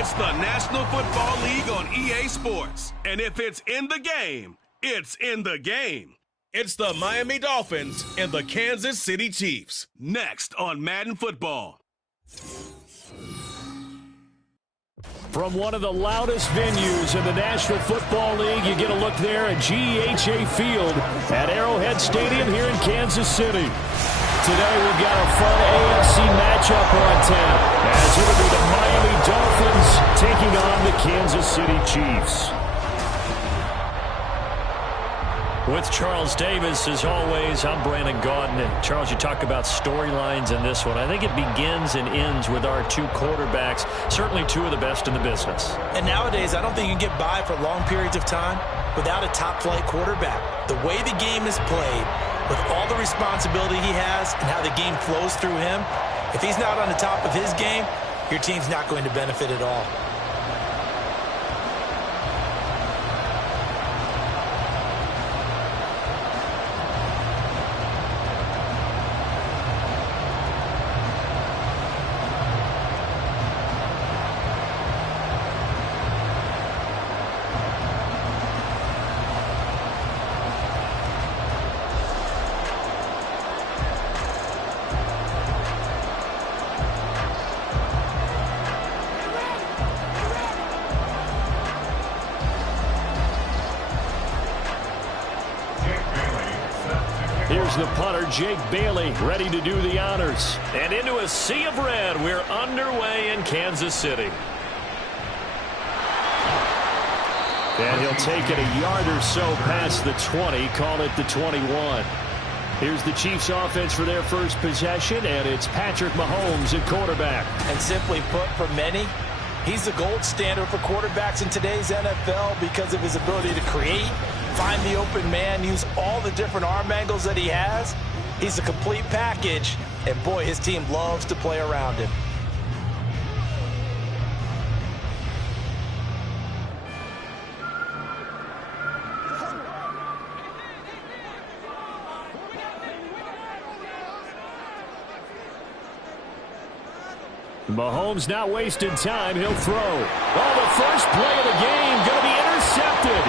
It's the National Football League on EA Sports. And if it's in the game, it's in the game. It's the Miami Dolphins and the Kansas City Chiefs. Next on Madden Football. From one of the loudest venues in the National Football League, you get a look there at GEHA Field at Arrowhead Stadium here in Kansas City. Today we've got a fun AFC matchup on tap, as it'll be the Miami Dolphins taking on the Kansas City Chiefs. With Charles Davis, as always, I'm Brandon Gaudin. And Charles, you talk about storylines in this one. I think it begins and ends with our two quarterbacks, certainly two of the best in the business. And nowadays, I don't think you can get by for long periods of time without a top-flight quarterback. The way the game is played, with all the responsibility he has and how the game flows through him, if he's not on the top of his game, your team's not going to benefit at all. Here's the punter, Jake Bailey, ready to do the honors. And into a sea of red, we're underway in Kansas City. And he'll take it a yard or so past the 20, call it the 21. Here's the Chiefs offense for their first possession, and it's Patrick Mahomes at quarterback. And simply put, for many, he's the gold standard for quarterbacks in today's NFL because of his ability to create, find the open man, use all the different arm angles that he has. He's a complete package, and boy, his team loves to play around him. Mahomes not wasting time. He'll throw. Oh, the first play of the game going to be intercepted.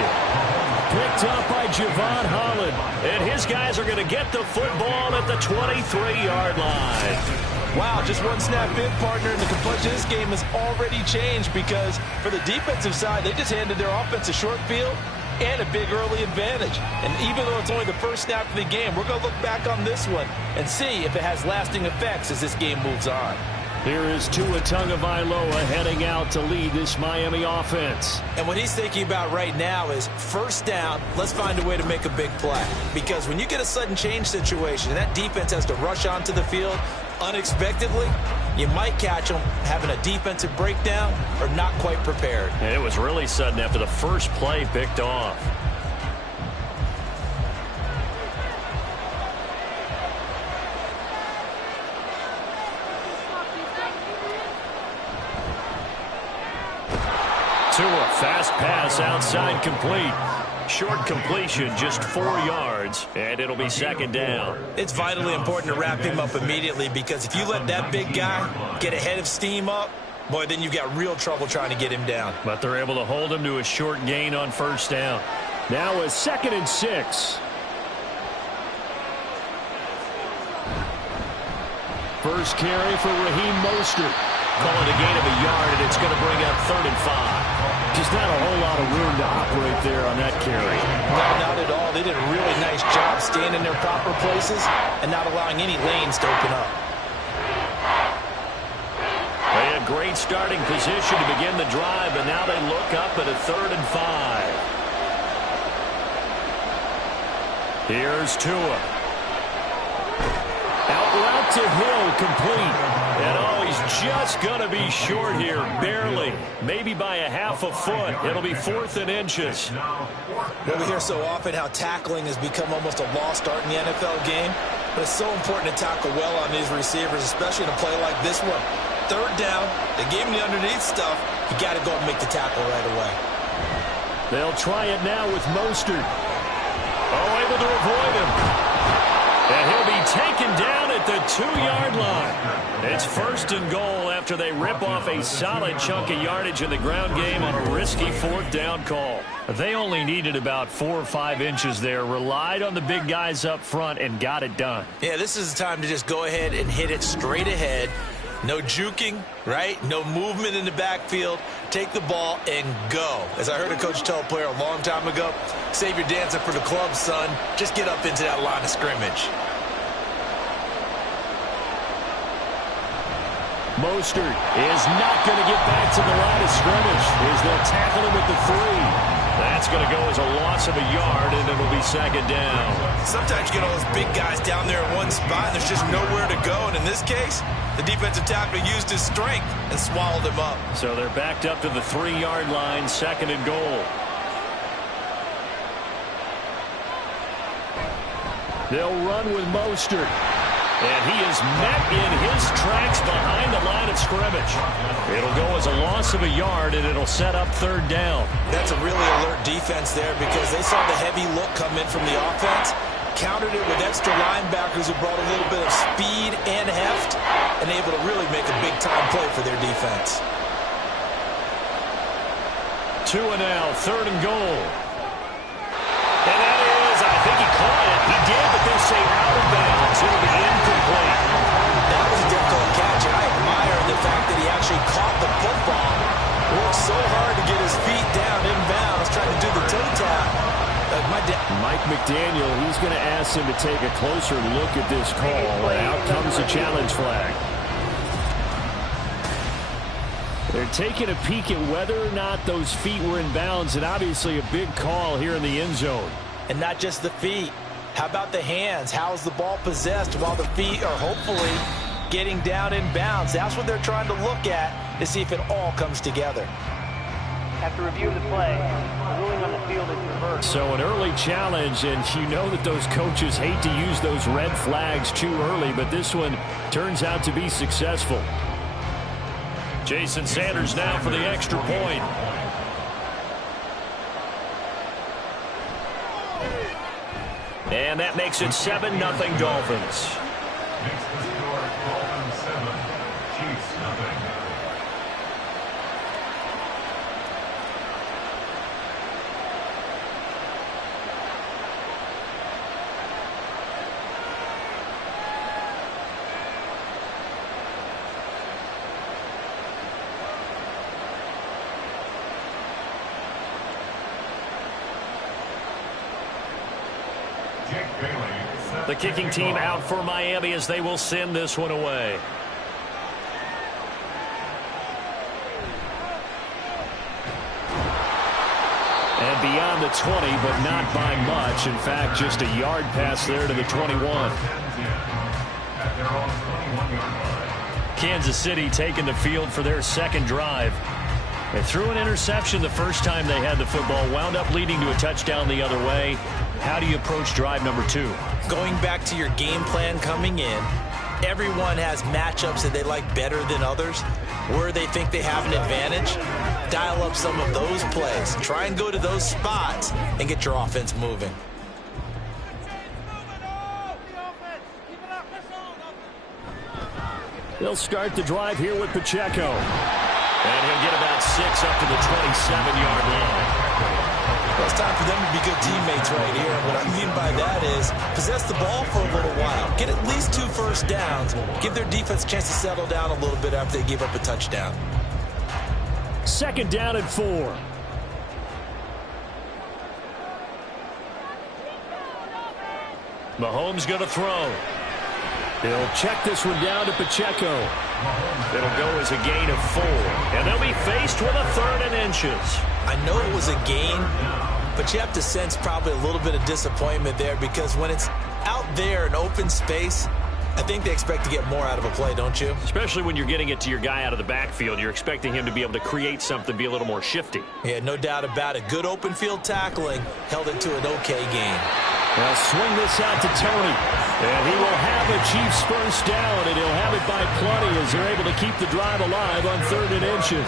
Picked up by Javon Holland. And his guys are going to get the football at the 23-yard line. Wow, just one snap in, partner, and the complexion of this game has already changed because for the defensive side, they just handed their offense a short field and a big early advantage. And even though it's only the first snap of the game, we're going to look back on this one and see if it has lasting effects as this game moves on. Here is Tua Tagovailoa heading out to lead this Miami offense. And what he's thinking about right now is first down, let's find a way to make a big play. Because when you get a sudden change situation and that defense has to rush onto the field unexpectedly, you might catch them having a defensive breakdown or not quite prepared. And it was really sudden after the first play picked off. Tua, fast pass outside complete. Short completion, just 4 yards, and it'll be second down. It's vitally important to wrap him up immediately because if you let that big guy get ahead of steam up, boy, then you've got real trouble trying to get him down. But they're able to hold him to a short gain on first down. Now a 2nd and 6. First carry for Raheem Mostert. Call it a gain of a yard, and it's going to bring up 3rd and 5. Just not a whole lot of room to operate there on that carry. No, not at all. They did a really nice job staying in their proper places and not allowing any lanes to open up. They had great starting position to begin the drive, but now they look up at a 3rd and 5. Here's Tua. Out route to Hill, complete. And oh, he's just going to be short here, barely. Maybe by a half a foot. It'll be 4th and inches. Well, we hear so often how tackling has become almost a lost art in the NFL game. But it's so important to tackle well on these receivers, especially in a play like this one. 3rd down, they gave him the underneath stuff. You got to go and make the tackle right away. They'll try it now with Mostert. Oh, able to avoid him. And he'll be taken down at at the 2-yard line. It's 1st and goal after they rip off a solid chunk of yardage in the ground game on a risky 4th down call. They only needed about 4 or 5 inches there, relied on the big guys up front, and got it done. Yeah, this is the time to just go ahead and hit it straight ahead. No juking, right? No movement in the backfield. Take the ball and go. As I heard a coach tell a player a long time ago, save your dancing for the club, son. Just get up into that line of scrimmage. Mostert is not going to get back to the line of scrimmage as they'll tackle him at the 3. That's going to go as a loss of a yard, and it'll be 2nd down. Sometimes you get all those big guys down there in one spot, and there's just nowhere to go. And in this case, the defensive tackle used his strength and swallowed him up. So they're backed up to the 3-yard line, 2nd and goal. They'll run with Mostert. And he is met in his tracks behind the line of scrimmage. It'll go as a loss of a yard, and it'll set up 3rd down. That's a really alert defense there because they saw the heavy look come in from the offense, countered it with extra linebackers who brought a little bit of speed and heft, and able to really make a big-time play for their defense. 2 and now, 3rd and goal. And that is, I think he caught it. He did, but they say out of bounds. It'll be incomplete. That was a difficult catch, and I admire the fact that he actually caught the football. Worked so hard to get his feet down inbounds, trying to do the toe tap. Mike McDaniel, he's going to ask him to take a closer look at this call, and out comes the challenge flag. They're taking a peek at whether or not those feet were in bounds, and obviously a big call here in the end zone. And not just the feet. How about the hands? How is the ball possessed while the feet are hopefully getting down in bounds? That's what they're trying to look at to see if it all comes together. After review of the play, ruling on the field is reversed. So an early challenge, and you know that those coaches hate to use those red flags too early, but this one turns out to be successful. Jason Sanders now for the extra point. And that makes it 7-0 Dolphins. Makes the score Dolphins 7, Chiefs 0. The kicking team out for Miami as they will send this one away. And beyond the 20, but not by much. In fact, just a yard pass there to the 21. Kansas City taking the field for their 2nd drive. They threw an interception the first time they had the football, wound up leading to a touchdown the other way. How do you approach drive number 2? Going back to your game plan coming in, everyone has matchups that they like better than others, where they think they have an advantage. Dial up some of those plays. Try and go to those spots and get your offense moving. They'll start the drive here with Pacheco. And he'll get about 6 up to the 27-yard line. Well, it's time for them to be good teammates right here. What I mean by that is possess the ball for a little while. Get at least 2 first downs. Give their defense a chance to settle down a little bit after they give up a touchdown. 2nd down and 4. Mahomes going to throw. He'll check this one down to Pacheco. It'll go as a gain of 4. And they'll be faced with a 3rd and inches. I know it was a gain, but you have to sense probably a little bit of disappointment there because when it's out there in open space, I think they expect to get more out of a play, don't you? Especially when you're getting it to your guy out of the backfield. You're expecting him to be able to create something, be a little more shifty. Yeah, no doubt about it. Good open field tackling held it to an okay game. They'll swing this out to Tony. And he will have a Chiefs first down, and he'll have it by plenty as they're able to keep the drive alive on 3rd and inches.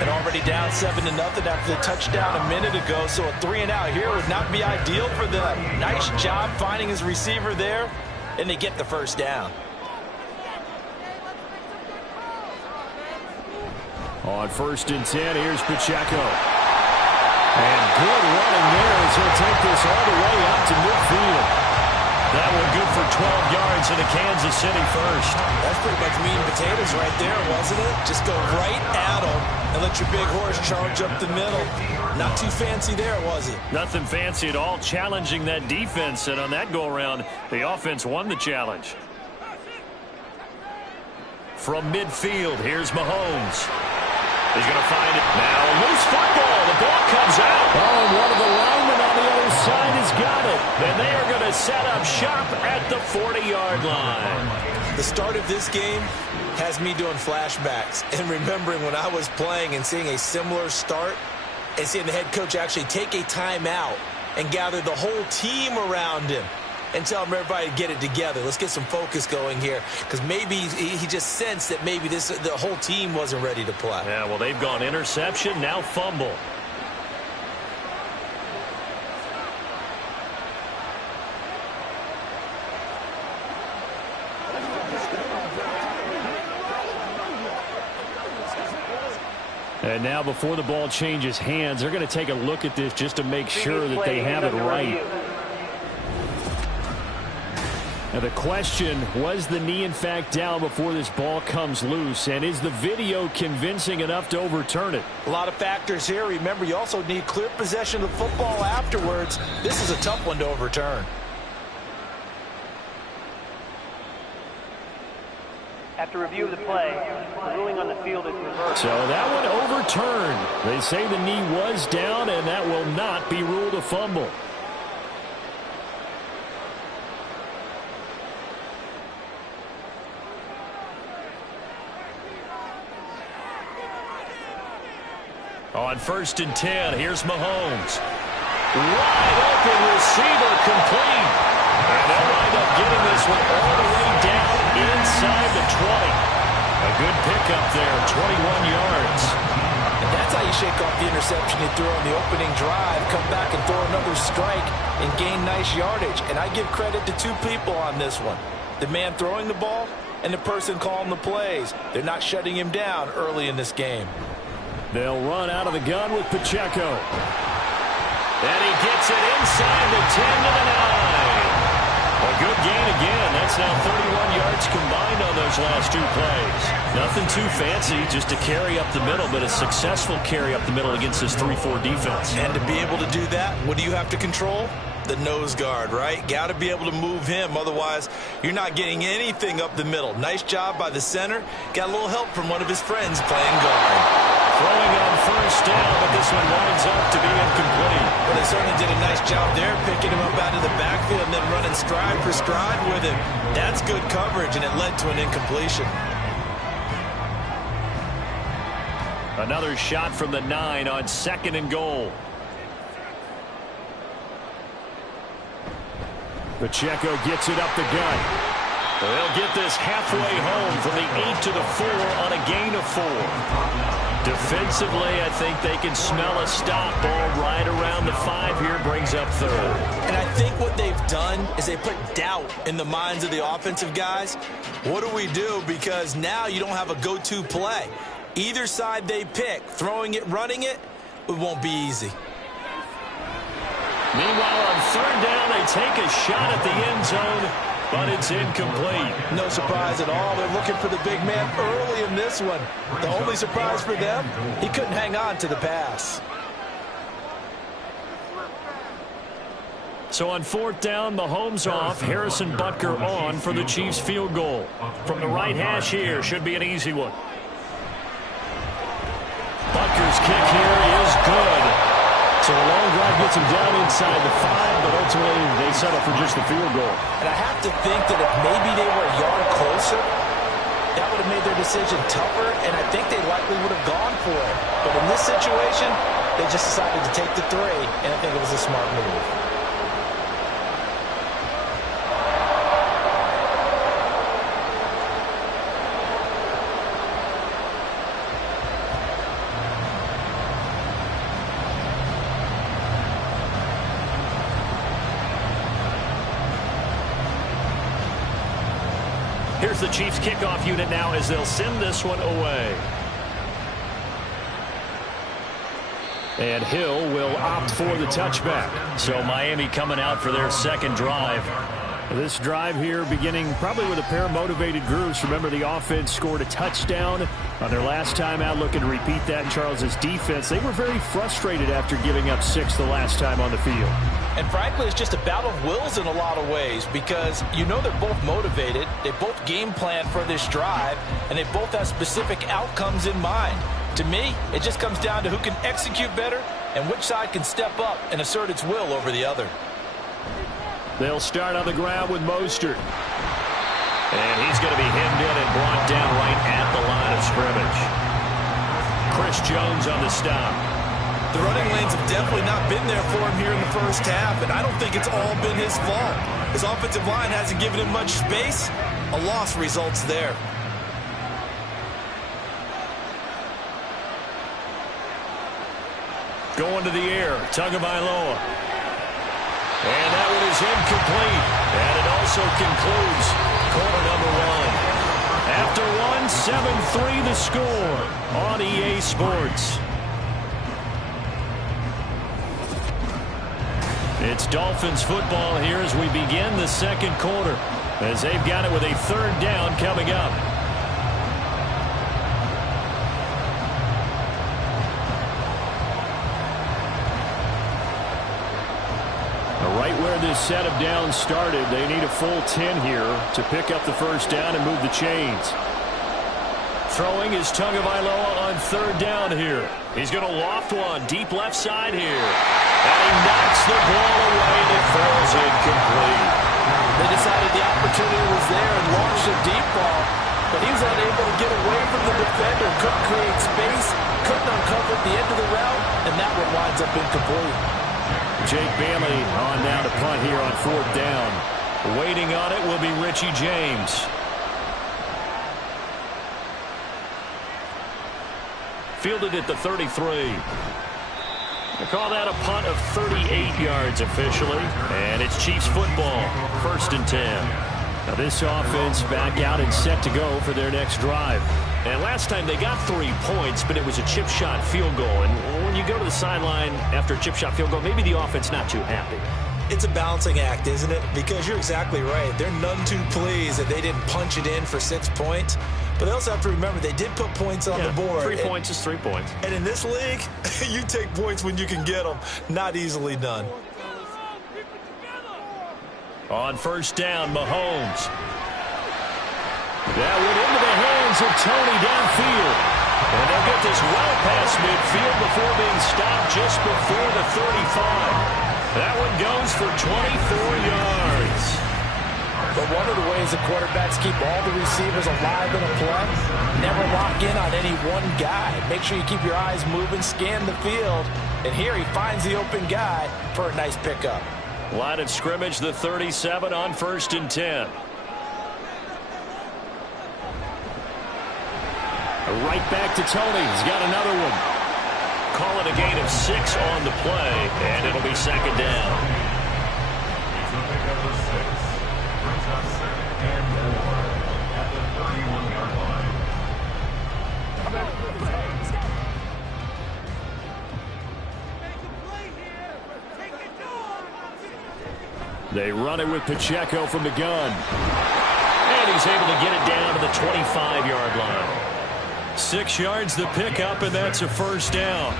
And already down 7-0 after the touchdown a minute ago, so a 3-and-out here would not be ideal for them. Nice job finding his receiver there, and they get the first down. On 1st and 10, here's Pacheco. And good running there as he'll take this all the way out to midfield. That one good for 12 yards into Kansas City first. That's pretty much meat and potatoes right there, wasn't it? Just go right at them and let your big horse charge up the middle. Not too fancy there, was it? Nothing fancy at all, challenging that defense. And on that go-around, the offense won the challenge. From midfield, here's Mahomes. He's going to find it. Now, loose football. The ball comes out. Oh, and one of the linemen on the other side has got it. And they are going to set up shop at the 40-yard line. The start of this game has me doing flashbacks and remembering when I was playing and seeing a similar start and seeing the head coach actually take a timeout and gather the whole team around him and tell everybody to get it together. Let's get some focus going here, because maybe he just sensed that maybe the whole team wasn't ready to play. Yeah, well, they've gone interception, now fumble. And now before the ball changes hands, they're going to take a look at this just to make sure that they have it right. Now the question, was the knee in fact down before this ball comes loose? And is the video convincing enough to overturn it? A lot of factors here. Remember, you also need clear possession of the football afterwards. This is a tough one to overturn. After review of the play, the ruling on the field is reversed. So that one overturned. They say the knee was down, and that will not be ruled a fumble. On 1st and 10, here's Mahomes. Wide open receiver complete. And they'll wind up getting this one all the way down inside the 20. A good pickup there, 21 yards. And that's how you shake off the interception you threw on the opening drive, come back and throw another strike and gain nice yardage. And I give credit to two people on this one. The man throwing the ball and the person calling the plays. They're not shutting him down early in this game. They'll run out of the gun with Pacheco. And he gets it inside the 10 to the 9. A good gain again. That's now 31 yards combined on those last two plays. Nothing too fancy, just a carry up the middle, but a successful carry up the middle against this 3-4 defense. And to be able to do that, what do you have to control? The nose guard, right? Got to be able to move him. Otherwise, you're not getting anything up the middle. Nice job by the center. Got a little help from one of his friends playing guard. Throwing on 1st down, but this one winds up to be incomplete. Well, they certainly did a nice job there, picking him up out of the backfield and then running stride for stride with him. That's good coverage, and it led to an incompletion. Another shot from the 9 on 2nd and goal. Pacheco gets it up the gut. They'll get this halfway home from the 8 to the 4 on a gain of 4. Defensively, I think they can smell a stop. Ball right around the 5 here, brings up 3rd. And I think what they've done is they put doubt in the minds of the offensive guys. What do we do? Because now you don't have a go-to play. Either side they pick, throwing it, running it, it won't be easy. Meanwhile, on 3rd down, they take a shot at the end zone, but it's incomplete. No surprise at all. They're looking for the big man early in this one. The only surprise for them, he couldn't hang on to the pass. So on 4th down, Mahomes off, Harrison Butker on for the Chiefs field goal. From the right hash here, should be an easy one. Butker's kick here is good. So a long drive gets him down inside the 5, but ultimately they settle for just the field goal. And I have to think that if maybe they were a yard closer, that would have made their decision tougher, and I think they likely would have gone for it. But in this situation, they just decided to take the 3, and I think it was a smart move. Here's the Chiefs kickoff unit now as they'll send this one away. And Hill will opt for the touchback. So Miami coming out for their second drive. This drive here beginning probably with a pair of motivated groups. Remember, the offense scored a touchdown on their last time out, looking to repeat that in Charles' defense. They were very frustrated after giving up 6 the last time on the field. And frankly, it's just a battle of wills in a lot of ways because you know they're both motivated, they both game plan for this drive, and they both have specific outcomes in mind. To me, it just comes down to who can execute better and which side can step up and assert its will over the other. They'll start on the ground with Mostert. And he's going to be hemmed in and brought down right at the line of scrimmage. Chris Jones on the stop. The running lanes have definitely not been there for him here in the first half, and I don't think it's all been his fault. His offensive line hasn't given him much space. A loss results there. Going to the air, Tagovailoa. And that one is incomplete. And it also concludes quarter number 1. After 1, 7-3 the score on EA Sports. It's Dolphins football here as we begin the second quarter, as they've got it with a third down coming up. Right where this set of downs started, they need a full 10 here to pick up the first down and move the chains. Throwing is Tagovailoa on third down here. He's going to loft one deep left side here. And he knocks the ball away and it falls incomplete. They decided the opportunity was there and launched a deep ball, but he was unable to get away from the defender, couldn't create space, couldn't uncover at the end of the route, and that one winds up incomplete. Jake Bailey on now to punt here on fourth down. Waiting on it will be Richie James. Fielded at the 33. They call that a punt of 38 yards officially. And it's Chiefs football. 1st and 10. Now this offense back out and set to go for their next drive. And last time they got 3 points, but it was a chip shot field goal. And when you go to the sideline after a chip shot field goal, maybe the offense not too happy. It's a balancing act, isn't it? Because you're exactly right. They're none too pleased that they didn't punch it in for 6 points. But they also have to remember they did put points on the board. 3 points is 3 points. And in this league, you take points when you can get them. Not easily done. On first down, Mahomes. That went into the hands of Tony downfield. And they'll get this well past midfield before being stopped just before the 35. That one goes for 24 yards. But one of the ways the quarterbacks keep all the receivers alive in a play, never lock in on any one guy. Make sure you keep your eyes moving, scan the field. And here he finds the open guy for a nice pickup. Line of scrimmage, the 37 on 1st and 10. Right back to Tony. He's got another one. Call it a gain of 6 on the play, and it'll be second down. Brings up 2nd and 4 at the 31-yard line. They run it with Pacheco from the gun. And he's able to get it down to the 25-yard line. 6 yards the pickup, and that's a first down.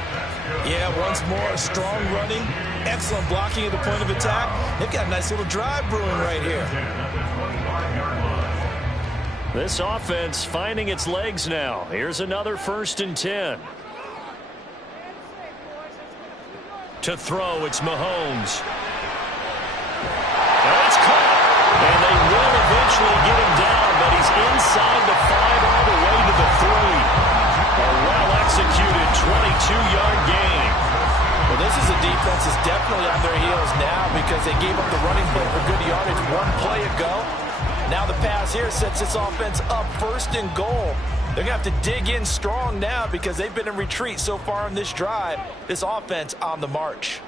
Yeah, once more, strong running, excellent blocking at the point of attack. They've got a nice little drive brewing right here. This offense finding its legs now. Here's another 1st and 10. To throw, it's Mahomes. Now it's caught. And they will eventually get him down, but he's inside the 5 all the way to the 3. A well-executed 22-yard gain. Well, this is a defense that's definitely on their heels now because they gave up the running play for good yardage one play ago. Now the pass here sets this offense up 1st and goal. They're going to have to dig in strong now because they've been in retreat so far on this drive. This offense on the march.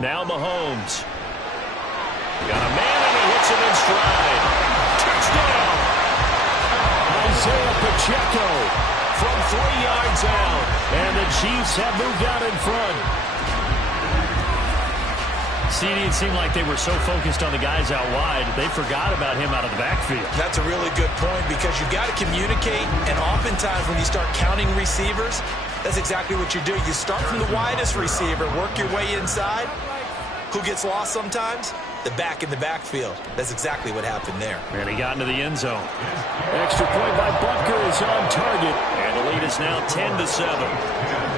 Now Mahomes. Got a man and he hits him in stride. Touchdown! Isaiah Pacheco from 3 yards out. And the Chiefs have moved out in front. CD, it seemed like they were so focused on the guys out wide, they forgot about him out of the backfield. That's a really good point because you've got to communicate, and oftentimes when you start counting receivers, that's exactly what you do. You start from the widest receiver, work your way inside. Who gets lost sometimes? The back in the backfield. That's exactly what happened there. And he got into the end zone. Extra point by Butker is on target. And the lead is now 10-7.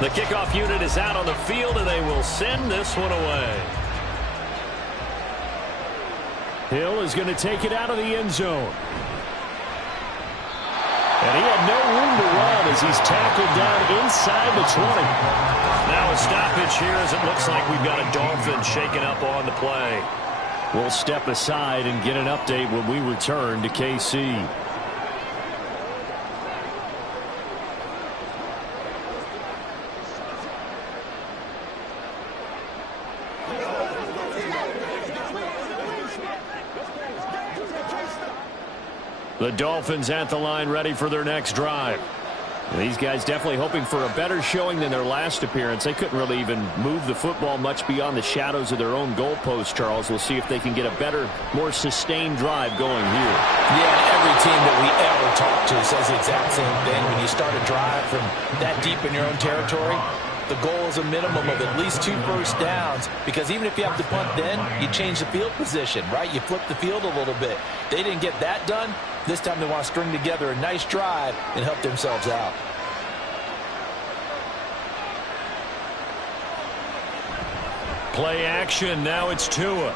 The kickoff unit is out on the field, and they will send this one away. Hill is going to take it out of the end zone. And he had no room to run as he's tackled down inside the 20. Now a stoppage here as it looks like we've got a Dolphin shaken up on the play. We'll step aside and get an update when we return to KC. The Dolphins at the line ready for their next drive. And these guys definitely hoping for a better showing than their last appearance. They couldn't really even move the football much beyond the shadows of their own goalpost, Charles. We'll see if they can get a better, more sustained drive going here. Yeah, every team that we ever talk to says the exact same thing. When you start a drive from that deep in your own territory, the goal is a minimum of at least 2 first downs, because even if you have to punt then, you change the field position, right? You flip the field a little bit. They didn't get that done. This time they want to string together a nice drive and help themselves out. Play action. Now it's Tua.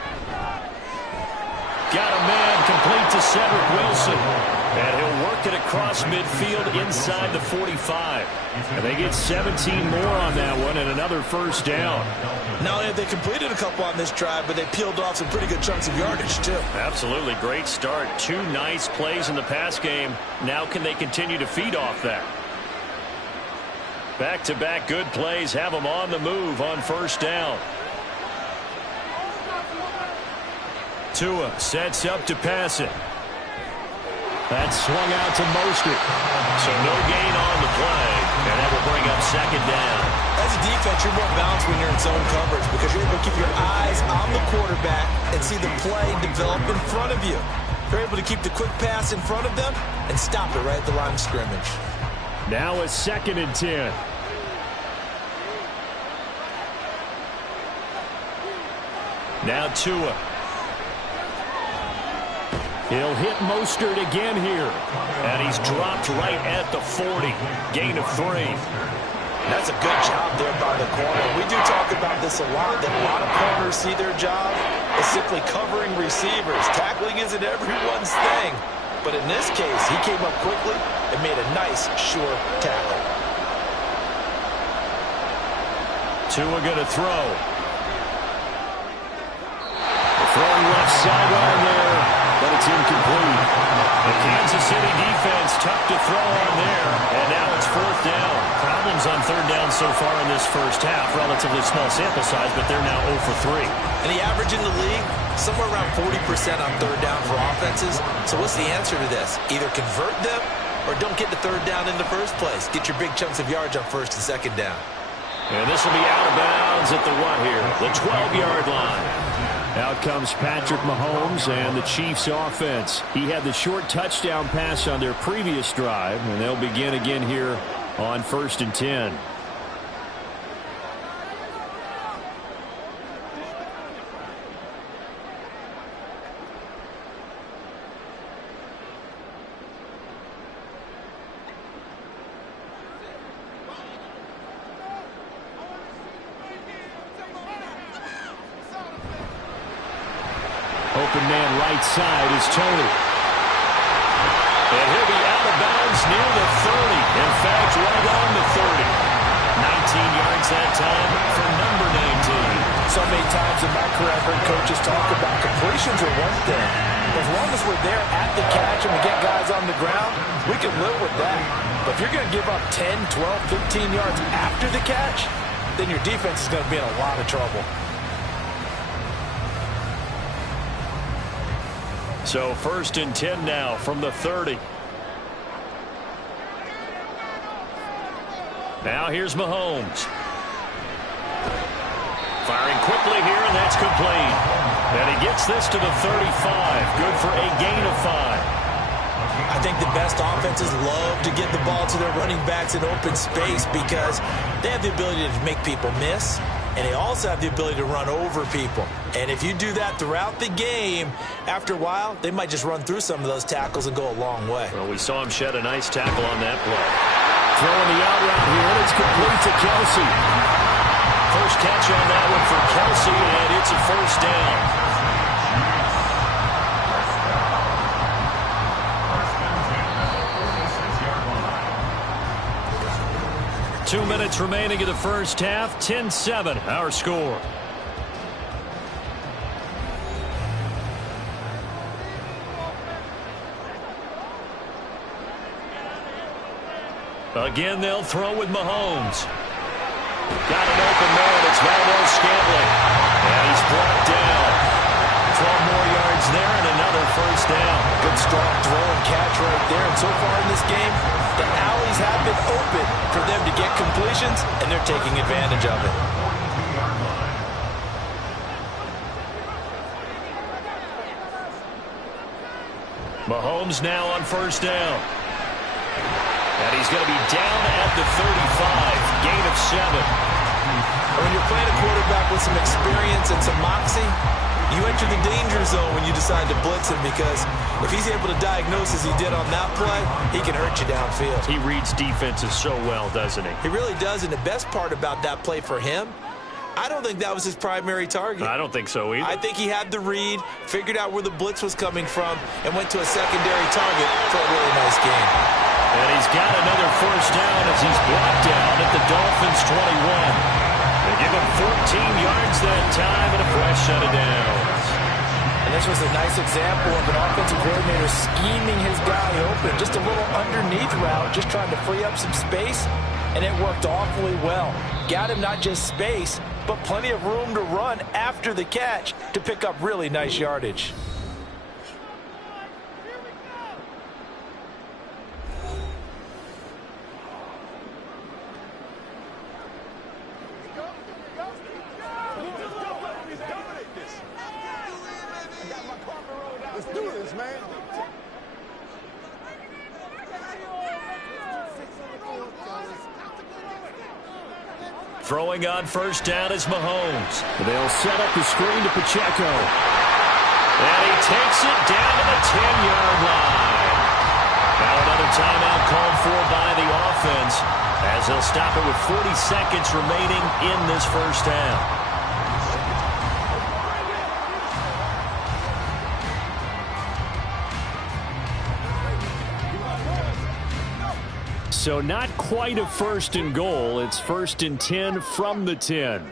Got a man complete to Cedric Wilson. And he'll work it across midfield inside the 45. And they get 17 more on that one and another first down. Not only have they completed a couple on this drive, but they peeled off some pretty good chunks of yardage, too. Absolutely. Great start. 2 nice plays in the pass game. Now can they continue to feed off that? Back-to-back good plays have them on the move on first down. Tua sets up to pass it. That's swung out to Mostert. So no gain on the play, and that will bring up second down. As a defense, you're more balanced when you're in zone coverage because you're able to keep your eyes on the quarterback and see the play develop in front of you. You're able to keep the quick pass in front of them and stop it right at the line of scrimmage. Now a 2nd and 10. Now Tua. He'll hit Mostert again here. And he's dropped right at the 40. Gain of 3. That's a good job there by the corner. We do talk about this a lot, that a lot of corners see their job as simply covering receivers. Tackling isn't everyone's thing. But in this case, he came up quickly and made a nice, sure tackle. Tua going to throw. Throwing left sideline there, but it's incomplete. The Kansas City defense tough to throw on there, and now it's 4th down. Problems on 3rd down so far in this first half. Relatively small sample size, but they're now 0 for 3. And the average in the league, somewhere around 40% on 3rd down for offenses. So what's the answer to this? Either convert them or don't get to 3rd down in the first place. Get your big chunks of yards on 1st and 2nd down. And this will be out of bounds at the what here? The 12-yard line. Out comes Patrick Mahomes and the Chiefs offense. He had the short touchdown pass on their previous drive, and they'll begin again here on 1st and 10. Open man right side is Tony. And he'll be out of bounds near the 30. In fact, right on the 30. yards that time for number 19. So many times in my career, I've heard coaches talk about completions are one thing. As long as we're there at the catch and we get guys on the ground, we can live with that. But if you're going to give up 10, 12, 15 yards after the catch, then your defense is going to be in a lot of trouble. So 1st and 10 now from the 30. Now here's Mahomes. Firing quickly here, and that's complete. And he gets this to the 35. Good for a gain of 5. I think the best offenses love to get the ball to their running backs in open space because they have the ability to make people miss, and they also have the ability to run over people. And if you do that throughout the game, after a while, they might just run through some of those tackles and go a long way. Well, we saw him shed a nice tackle on that play. Throwing the out route here, and it's complete to Kelsey. First catch on that one for Kelsey, and it's a first down. 2 minutes remaining in the first half. 10-7, our score. Again, they'll throw with Mahomes. Got an open man. It's Valdez-Scantling. And he's brought down. 12 more yards there and another first down. Good strong throw and catch right there. And so far in this game, the alleys have been open for them to get completions, and they're taking advantage of it. Mahomes now on first down. And he's going to be down at the 35. Gain of 7. When you're playing a quarterback with some experience and some moxie, you enter the danger zone when you decide to blitz him, because if he's able to diagnose as he did on that play, he can hurt you downfield. He reads defenses so well, doesn't he? He really does, and the best part about that play for him, I don't think that was his primary target. I don't think so either. I think he had the read, figured out where the blitz was coming from, and went to a secondary target for a really nice game. And he's got another first down as he's brought down at the Dolphins' 21. They give him 14 yards that time and a fresh set of downs. And this was a nice example of an offensive coordinator scheming his guy open. Just a little underneath route, just trying to free up some space, and it worked awfully well. Got him not just space, but plenty of room to run after the catch to pick up really nice yardage. Let's do this, man. Throwing on first down is Mahomes. They'll set up the screen to Pacheco. And he takes it down to the 10-yard line. Now another timeout called for by the offense, as they'll stop it with 40 seconds remaining in this first half. So not quite a first and goal. It's 1st and 10 from the 10.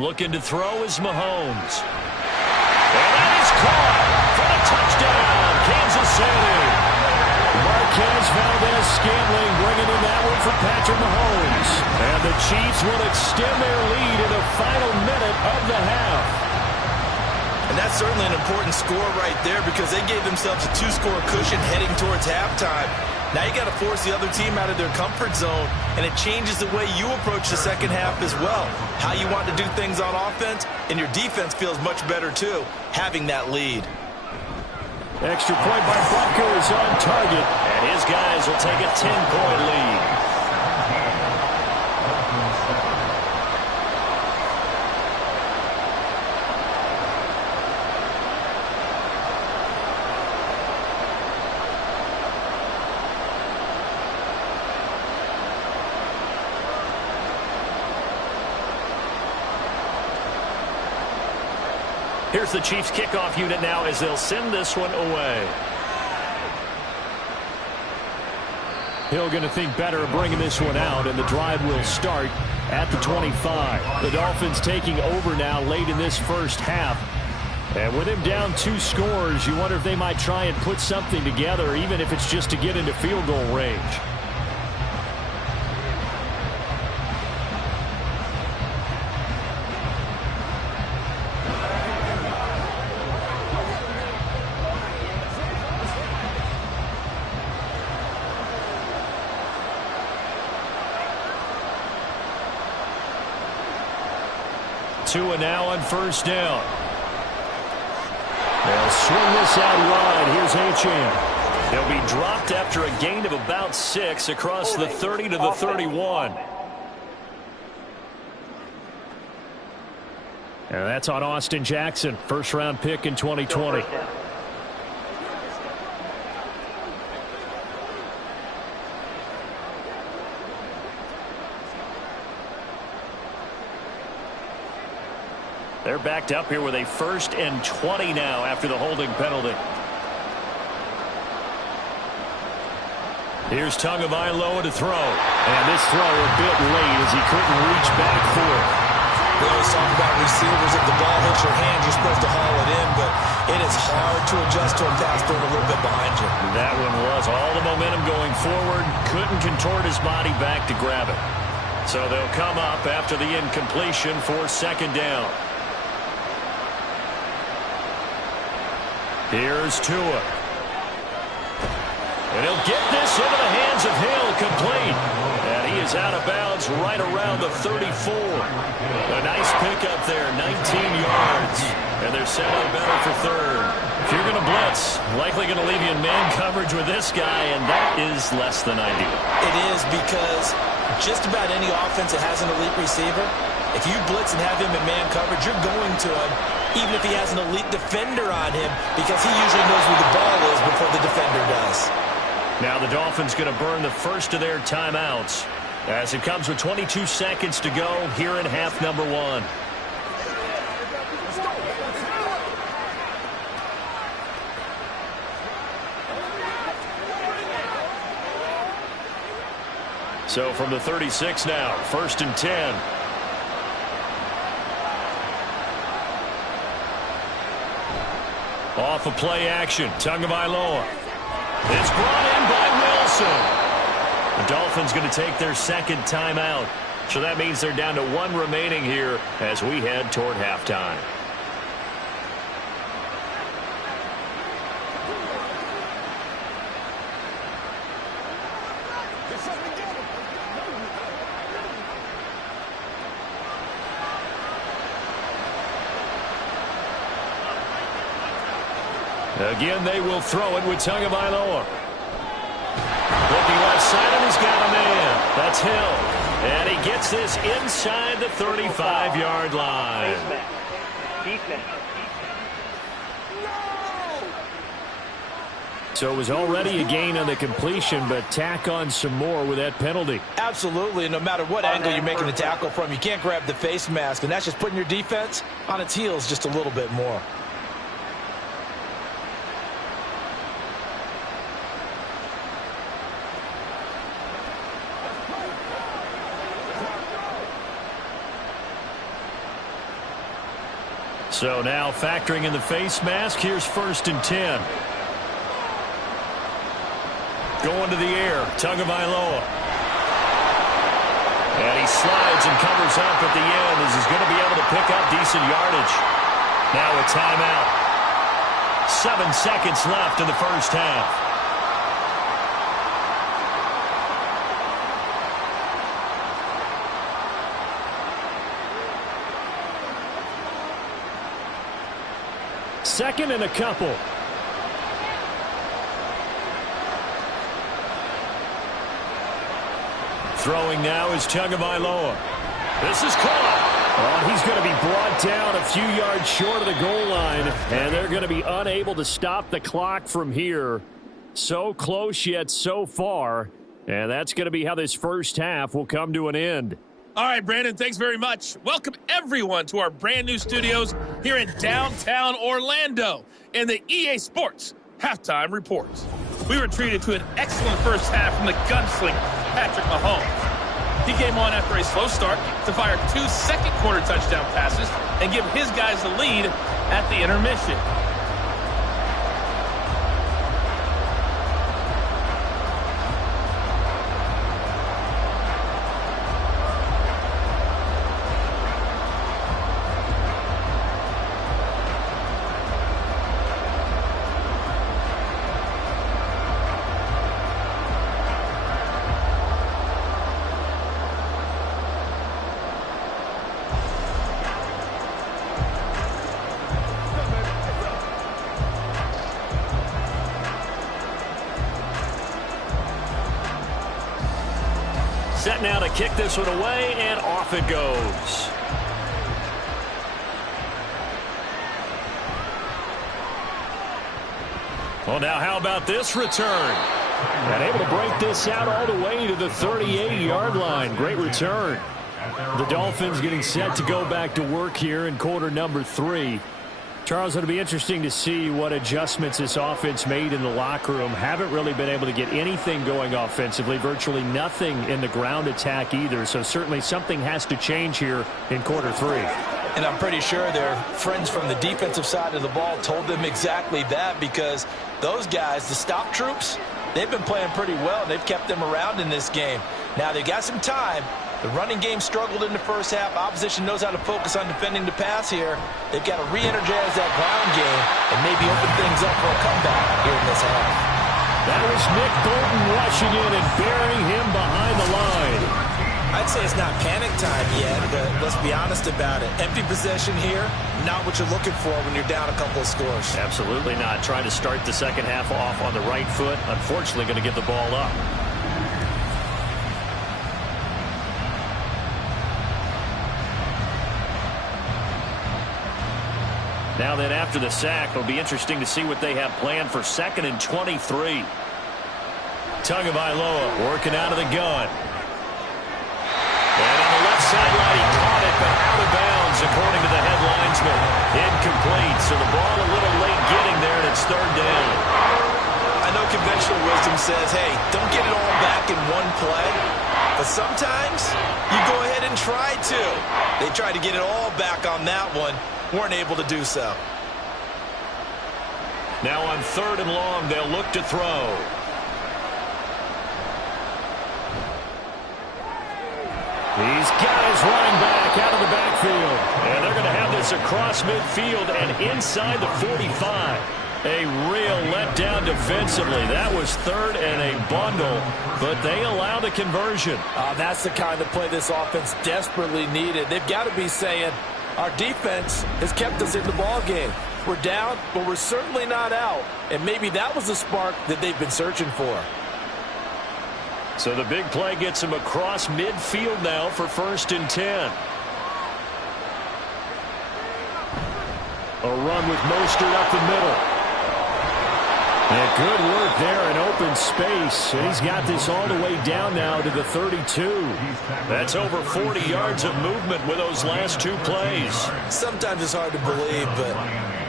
Looking to throw is Mahomes. And that is caught for the touchdown, Kansas City. Marquez Valdez-Scantling bringing in that one for Patrick Mahomes. And the Chiefs will extend their lead in the final minute of the half. And that's certainly an important score right there, because they gave themselves a 2-score cushion heading towards halftime. Now you got to force the other team out of their comfort zone, and it changes the way you approach the second half as well. How you want to do things on offense, and your defense feels much better too, having that lead. Extra point by Butker is on target, and his guys will take a 10-point lead. Here's the Chiefs kickoff unit now as they'll send this one away. Hill going to think better of bringing this one out, and the drive will start at the 25. The Dolphins taking over now late in this first half. And with him down 2 scores, you wonder if they might try and put something together, even if it's just to get into field goal range. Tua now on first down. They'll swing this out wide. Here's Achane. He'll be dropped after a gain of about 6 across the 30 to the 31. And that's on Austin Jackson, first-round pick in 2020. They're backed up here with a 1st and 20 now after the holding penalty. Here's Tagovailoa to throw. And this throw a bit late as he couldn't reach back for it. We always talk about receivers. If the ball hits your hand, you're supposed to haul it in, but it is hard to adjust to a pass thrown a little bit behind you. That one was all the momentum going forward. Couldn't contort his body back to grab it. So they'll come up after the incompletion for 2nd down. Here's Tua. And he'll get this into the hands of Hill, complete. And he is out of bounds right around the 34. A nice pickup there, 19 yards. And they're set up better for 3rd. If you're going to blitz, likely going to leave you in man coverage with this guy, and that is less than ideal. It is, because just about any offense that has an elite receiver, if you blitz and have him in man coverage, you're going to him, even if he has an elite defender on him, because he usually knows where the ball is before the defender does. Now the Dolphins going to burn the first of their timeouts as it comes with 22 seconds to go here in half number 1. So from the 36 now, 1st and 10. Off of play action, Tagovailoa. It's brought in by Wilson. The Dolphins going to take their 2nd timeout. So that means they're down to 1 remaining here as we head toward halftime. Again, they will throw it with Tagovailoa. Looking left side, and he's got a man. That's Hill. And he gets this inside the 35-yard line. So it was already a gain on the completion, but tack on some more with that penalty. Absolutely. No matter what angle you're making the tackle from, you can't grab the face mask, and that's just putting your defense on its heels just a little bit more. So now factoring in the face mask, here's 1st and 10. Going to the air, Tagovailoa. And he slides and covers up at the end as he's going to be able to pick up decent yardage. Now a timeout. 7 seconds left in the first half. Second and a couple. Throwing now is Tagovailoa. This is caught. Oh, he's going to be brought down a few yards short of the goal line, and they're going to be unable to stop the clock from here. So close yet so far, and that's going to be how this first half will come to an end. All right, Brandon, thanks very much. Welcome, everyone, to our brand new studios here in downtown Orlando in the EA Sports Halftime Report. we were treated to an excellent first half from the gunslinger, Patrick Mahomes. He came on after a slow start to fire 2 second-quarter touchdown passes and give his guys the lead at the intermission. Set now to kick this one away, and off it goes. Well, now how about this return? And able to break this out all the way to the 38-yard line. Great return. The Dolphins getting set to go back to work here in quarter number 3. Charles, it'll be interesting to see what adjustments this offense made in the locker room. Haven't really been able to get anything going offensively, virtually nothing in the ground attack either. So certainly something has to change here in quarter 3. And I'm pretty sure their friends from the defensive side of the ball told them exactly that, because those guys, the stop troops, they've been playing pretty well, and they've kept them around in this game. Now, they've got some time. The running game struggled in the first half. Opposition knows how to focus on defending the pass here. They've got to re-energize that ground game and maybe open things up for a comeback here in this half. That was Nick Bolton rushing in and burying him behind the line. I'd say it's not panic time yet, but let's be honest about it. Empty possession here, not what you're looking for when you're down a couple of scores. Absolutely not. Trying to start the second half off on the right foot. Unfortunately, going to give the ball up. Now then, after the sack, it'll be interesting to see what they have planned for 2nd and 23. Tagovailoa working out of the gun. And on the left sideline, he caught it, but out of bounds, according to the head linesman. Incomplete, so the ball a little late getting there, and it's 3rd down. I know conventional wisdom says, hey, don't get it all back in one play. But sometimes you go ahead and try to. They tried to get it all back on that one. Weren't able to do so. Now on 3rd and long, they'll look to throw. These guys running back out of the backfield. And they're going to have this across midfield and inside the 45. A real letdown defensively. That was 3rd and a bundle, but they allow the conversion. That's the kind of play this offense desperately needed. They've got to be saying, our defense has kept us in the ball game. We're down, but we're certainly not out. And maybe that was the spark that they've been searching for. So the big play gets them across midfield now for 1st and 10. A run with Mostert up the middle. And good work there in open space. And he's got this all the way down now to the 32. That's over 40 yards of movement with those last 2 plays. Sometimes it's hard to believe, but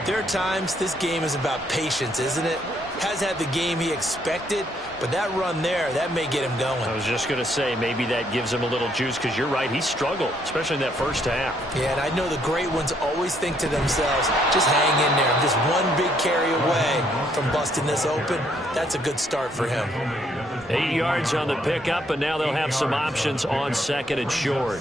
there are times this game is about patience, isn't it? Has had the game he expected, but that run there, that may get him going. I was just going to say, maybe that gives him a little juice, because you're right, he struggled, especially in that first half. Yeah, and I know the great ones always think to themselves, just hang in there. Just one big carry away from busting this open. That's a good start for him. 8 yards on the pickup, and now they'll have some options on 2nd and short.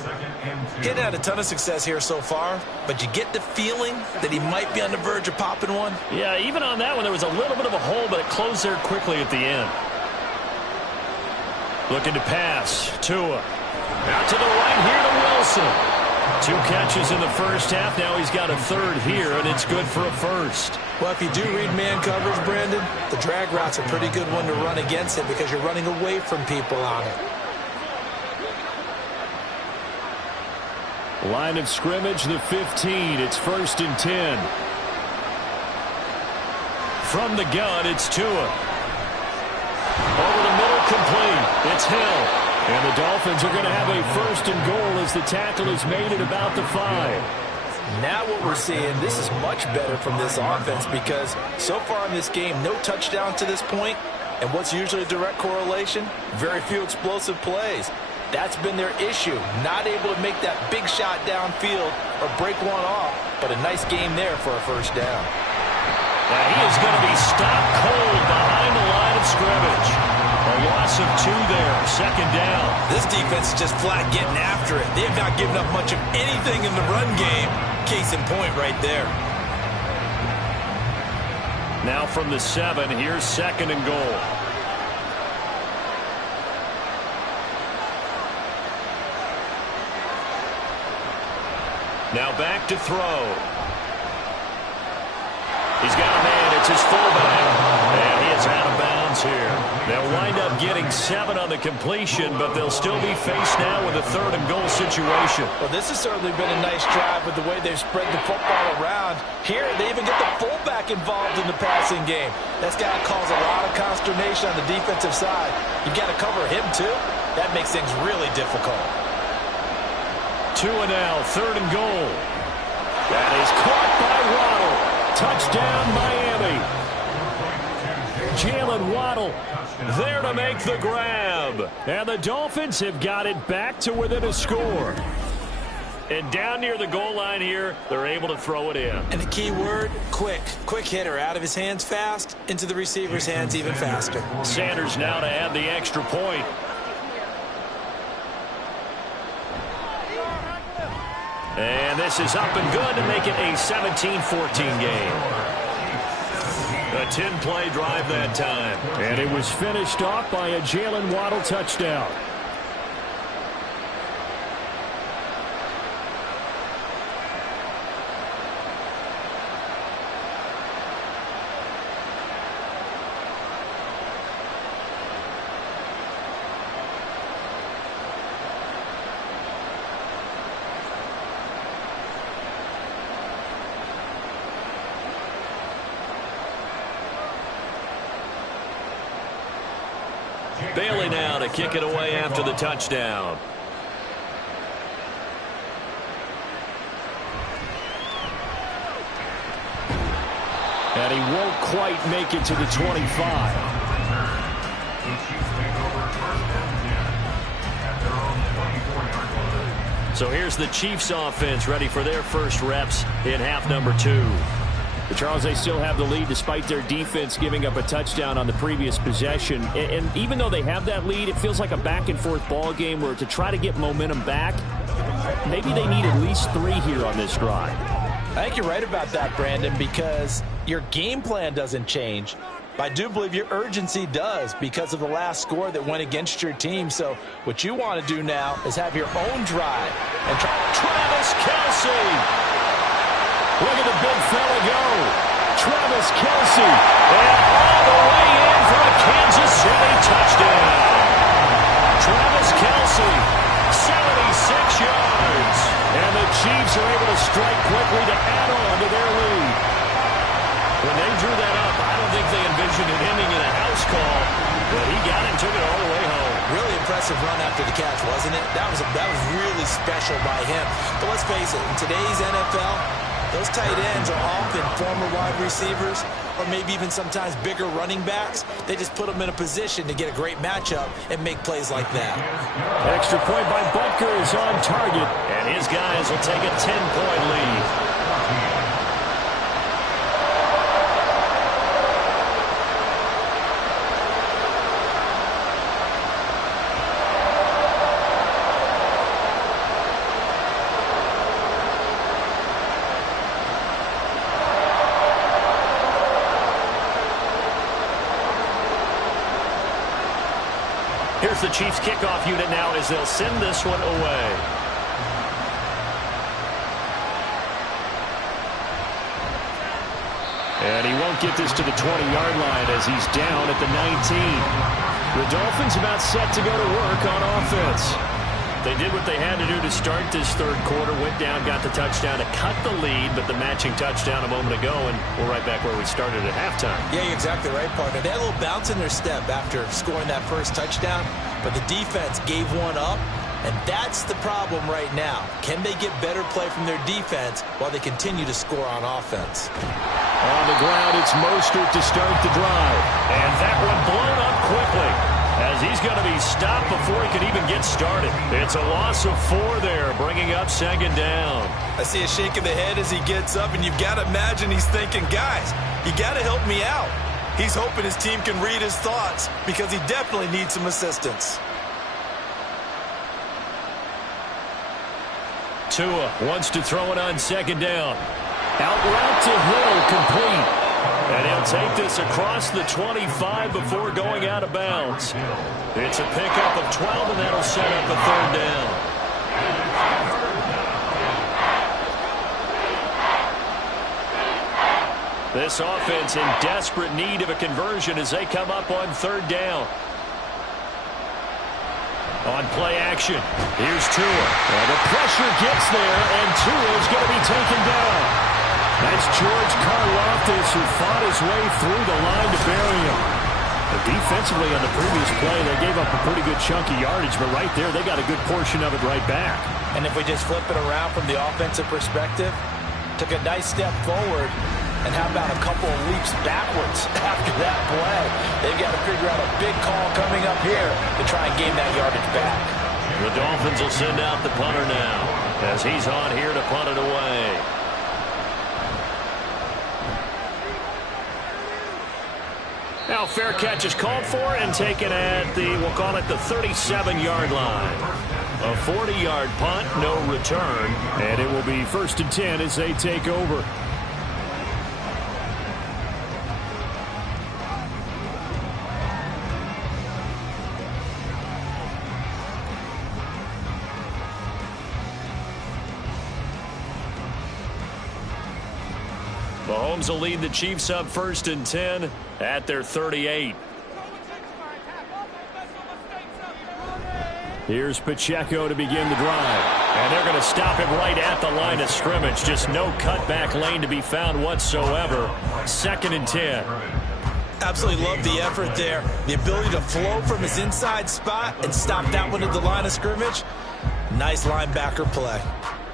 He hadn't had a ton of success here so far, but you get the feeling that he might be on the verge of popping one. Yeah, even on that one, there was a little bit of a hole, but it closed there quickly at the end. Looking to pass. Tua. Out to the right here to Wilson. 2 catches in the first half. Now he's got a 3rd here, and it's good for a 1st. Well, if you do read man coverage, Brandon, the drag route's a pretty good one to run against it because you're running away from people on it. Line of scrimmage, the 15. It's 1st and 10. From the gun, it's Tua. Over the middle, complete. It's Hill. And the Dolphins are going to have a 1st and goal as the tackle is made at about the 5. Now what we're seeing, this is much better from this offense because so far in this game, no touchdown to this point, And what's usually a direct correlation? Very few explosive plays. That's been their issue. Not able to make that big shot downfield or break one off, but a nice game there for a first down. Now he is going to be stopped cold behind the line of scrimmage. A loss of 2 there, second down. This defense is just flat getting after it. They have not given up much of anything in the run game. Case in point right there. Now from the 7, here's second and goal. Now back to throw. He's got a man. It's his fullback. And he is out of bounds here. They'll wind up getting 7 on the completion, but they'll still be faced now with a third and goal situation. Well, this has certainly been a nice drive with the way they've spread the football around. Here, they even get the fullback involved in the passing game. That's got to cause a lot of consternation on the defensive side. You've got to cover him, too. That makes things really difficult. 2 and now, third and goal. That is caught by Waddle. Touchdown, Miami. Jalen Waddle there to make the grab. And the Dolphins have got it back to within a score. And down near the goal line here, they're able to throw it in. And the key word, quick. Quick hitter, out of his hands fast, into the receiver's hands even faster. Sanders now to add the extra point. And this is up and good to make it a 17-14 game. A 10-play drive that time. And it was finished off by a Jalen Waddle touchdown. Bailey now to kick it away after the touchdown. And he won't quite make it to the 25. So here's the Chiefs offense ready for their first reps in half number 2. But Charles, they still have the lead despite their defense giving up a touchdown on the previous possession. And even though they have that lead, it feels like a back-and-forth ball game where to try to get momentum back, maybe they need at least 3 here on this drive. I think you're right about that, Brandon, because your game plan doesn't change. But I do believe your urgency does because of the last score that went against your team. So what you want to do now is have your own drive. And Travis Kelce! Look at the big fella go. Travis Kelce. And all the way in for a Kansas City touchdown. Travis Kelce, 76 yards. And the Chiefs are able to strike quickly to add on to their lead. When they drew that up, I don't think they envisioned it ending in a house call. But he got it and took it all the way home. Really impressive run after the catch, wasn't it? That was really special by him. But let's face it, in today's NFL, those tight ends are often former wide receivers or maybe even sometimes bigger running backs. They just put them in a position to get a great matchup and make plays like that. Extra point by Butker is on target, and his guys will take a 10-point lead. Here's the Chiefs kickoff unit now as they'll send this one away. And he won't get this to the 20-yard line as he's down at the 19. The Dolphins about set to go to work on offense. They did what they had to do to start this third quarter, went down, got the touchdown to cut the lead, but the matching touchdown a moment ago, and we're right back where we started at halftime. Yeah, you're exactly right, partner. They had a little bounce in their step after scoring that first touchdown, but the defense gave one up, and that's the problem right now. Can they get better play from their defense while they continue to score on offense? On the ground, it's Mostert to start the drive. And that one blown up quickly, as he's going to be stopped before he can even get started. It's a loss of 4 there, bringing up second down. I see a shake of the head as he gets up, and you've got to imagine he's thinking, guys, you got to help me out. He's hoping his team can read his thoughts because he definitely needs some assistance. Tua wants to throw it on second down. Out route to Hill, complete. And he'll take this across the 25 before going out of bounds. It's a pickup of 12, and that'll set up a third down. This offense in desperate need of a conversion as they come up on third down. On play action, here's Tua. Well, the pressure gets there, and Tua is going to be taken down. That's George Karlaftis, who fought his way through the line to bury him. But defensively on the previous play, they gave up a pretty good chunk of yardage, but right there, they got a good portion of it right back. And if we just flip it around from the offensive perspective, took a nice step forward, and how about a couple of leaps backwards after that play? They've got to figure out a big call coming up here to try and gain that yardage back. The Dolphins will send out the punter now, as he's on here to punt it away. Now fair catch is called for and taken at the, we'll call it the 37-yard line. A 40-yard punt, no return. And it will be 1st and 10 as they take over. Mahomes will lead the Chiefs up 1st and 10 at their 38. Here's Pacheco to begin the drive. And they're going to stop him right at the line of scrimmage. Just no cutback lane to be found whatsoever. 2nd and 10. Absolutely love the effort there. The ability to flow from his inside spot and stop that one at the line of scrimmage. Nice linebacker play.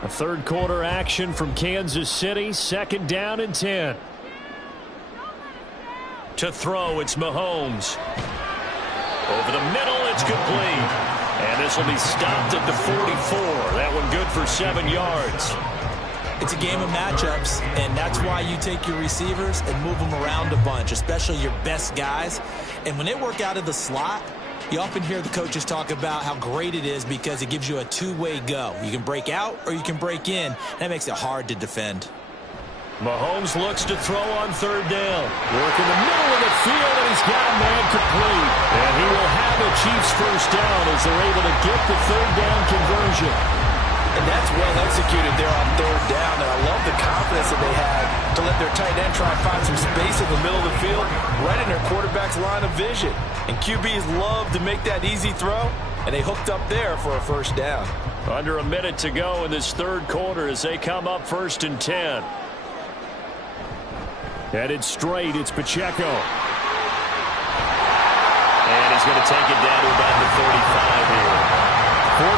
A third quarter action from Kansas City. 2nd down and 10. To throw, it's Mahomes. Over the middle, it's complete. And this will be stopped at the 44. That one good for 7 yards. It's a game of matchups, and that's why you take your receivers and move them around a bunch, especially your best guys. And when they work out of the slot, you often hear the coaches talk about how great it is because it gives you a two-way go. You can break out or you can break in. That makes it hard to defend. Mahomes looks to throw on 3rd down. Work in the middle of the field, and he's got a man complete. And he will have a Chiefs 1st down as they're able to get the 3rd down conversion. And that's well executed there on 3rd down. And I love the confidence that they had to let their tight end try and find some space in the middle of the field, right in their quarterback's line of vision. And QBs love to make that easy throw, and they hooked up there for a 1st down. Under a minute to go in this 3rd quarter as they come up 1st and 10. Headed straight, it's Pacheco. And he's going to take it down to about the 35 here. 47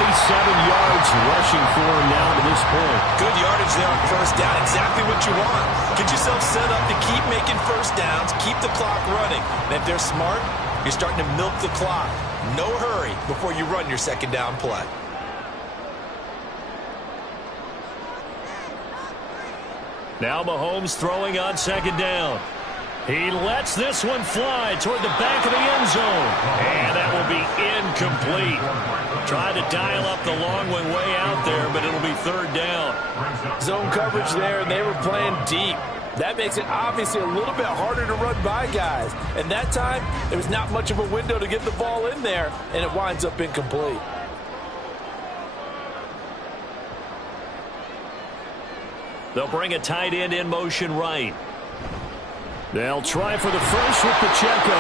yards rushing for him now to this point. Good yardage there on 1st down. Exactly what you want. Get yourself set up to keep making 1st downs, keep the clock running. And if they're smart, you're starting to milk the clock. No hurry before you run your 2nd down play. Now Mahomes throwing on 2nd down. He lets this one fly toward the back of the end zone. And that will be incomplete. Tried to dial up the long one way out there, but it'll be 3rd down. Zone coverage there, and they were playing deep. That makes it obviously a little bit harder to run by guys. And that time, there was not much of a window to get the ball in there, and it winds up incomplete. They'll bring a tight end in motion right. They'll try for the first with Pacheco.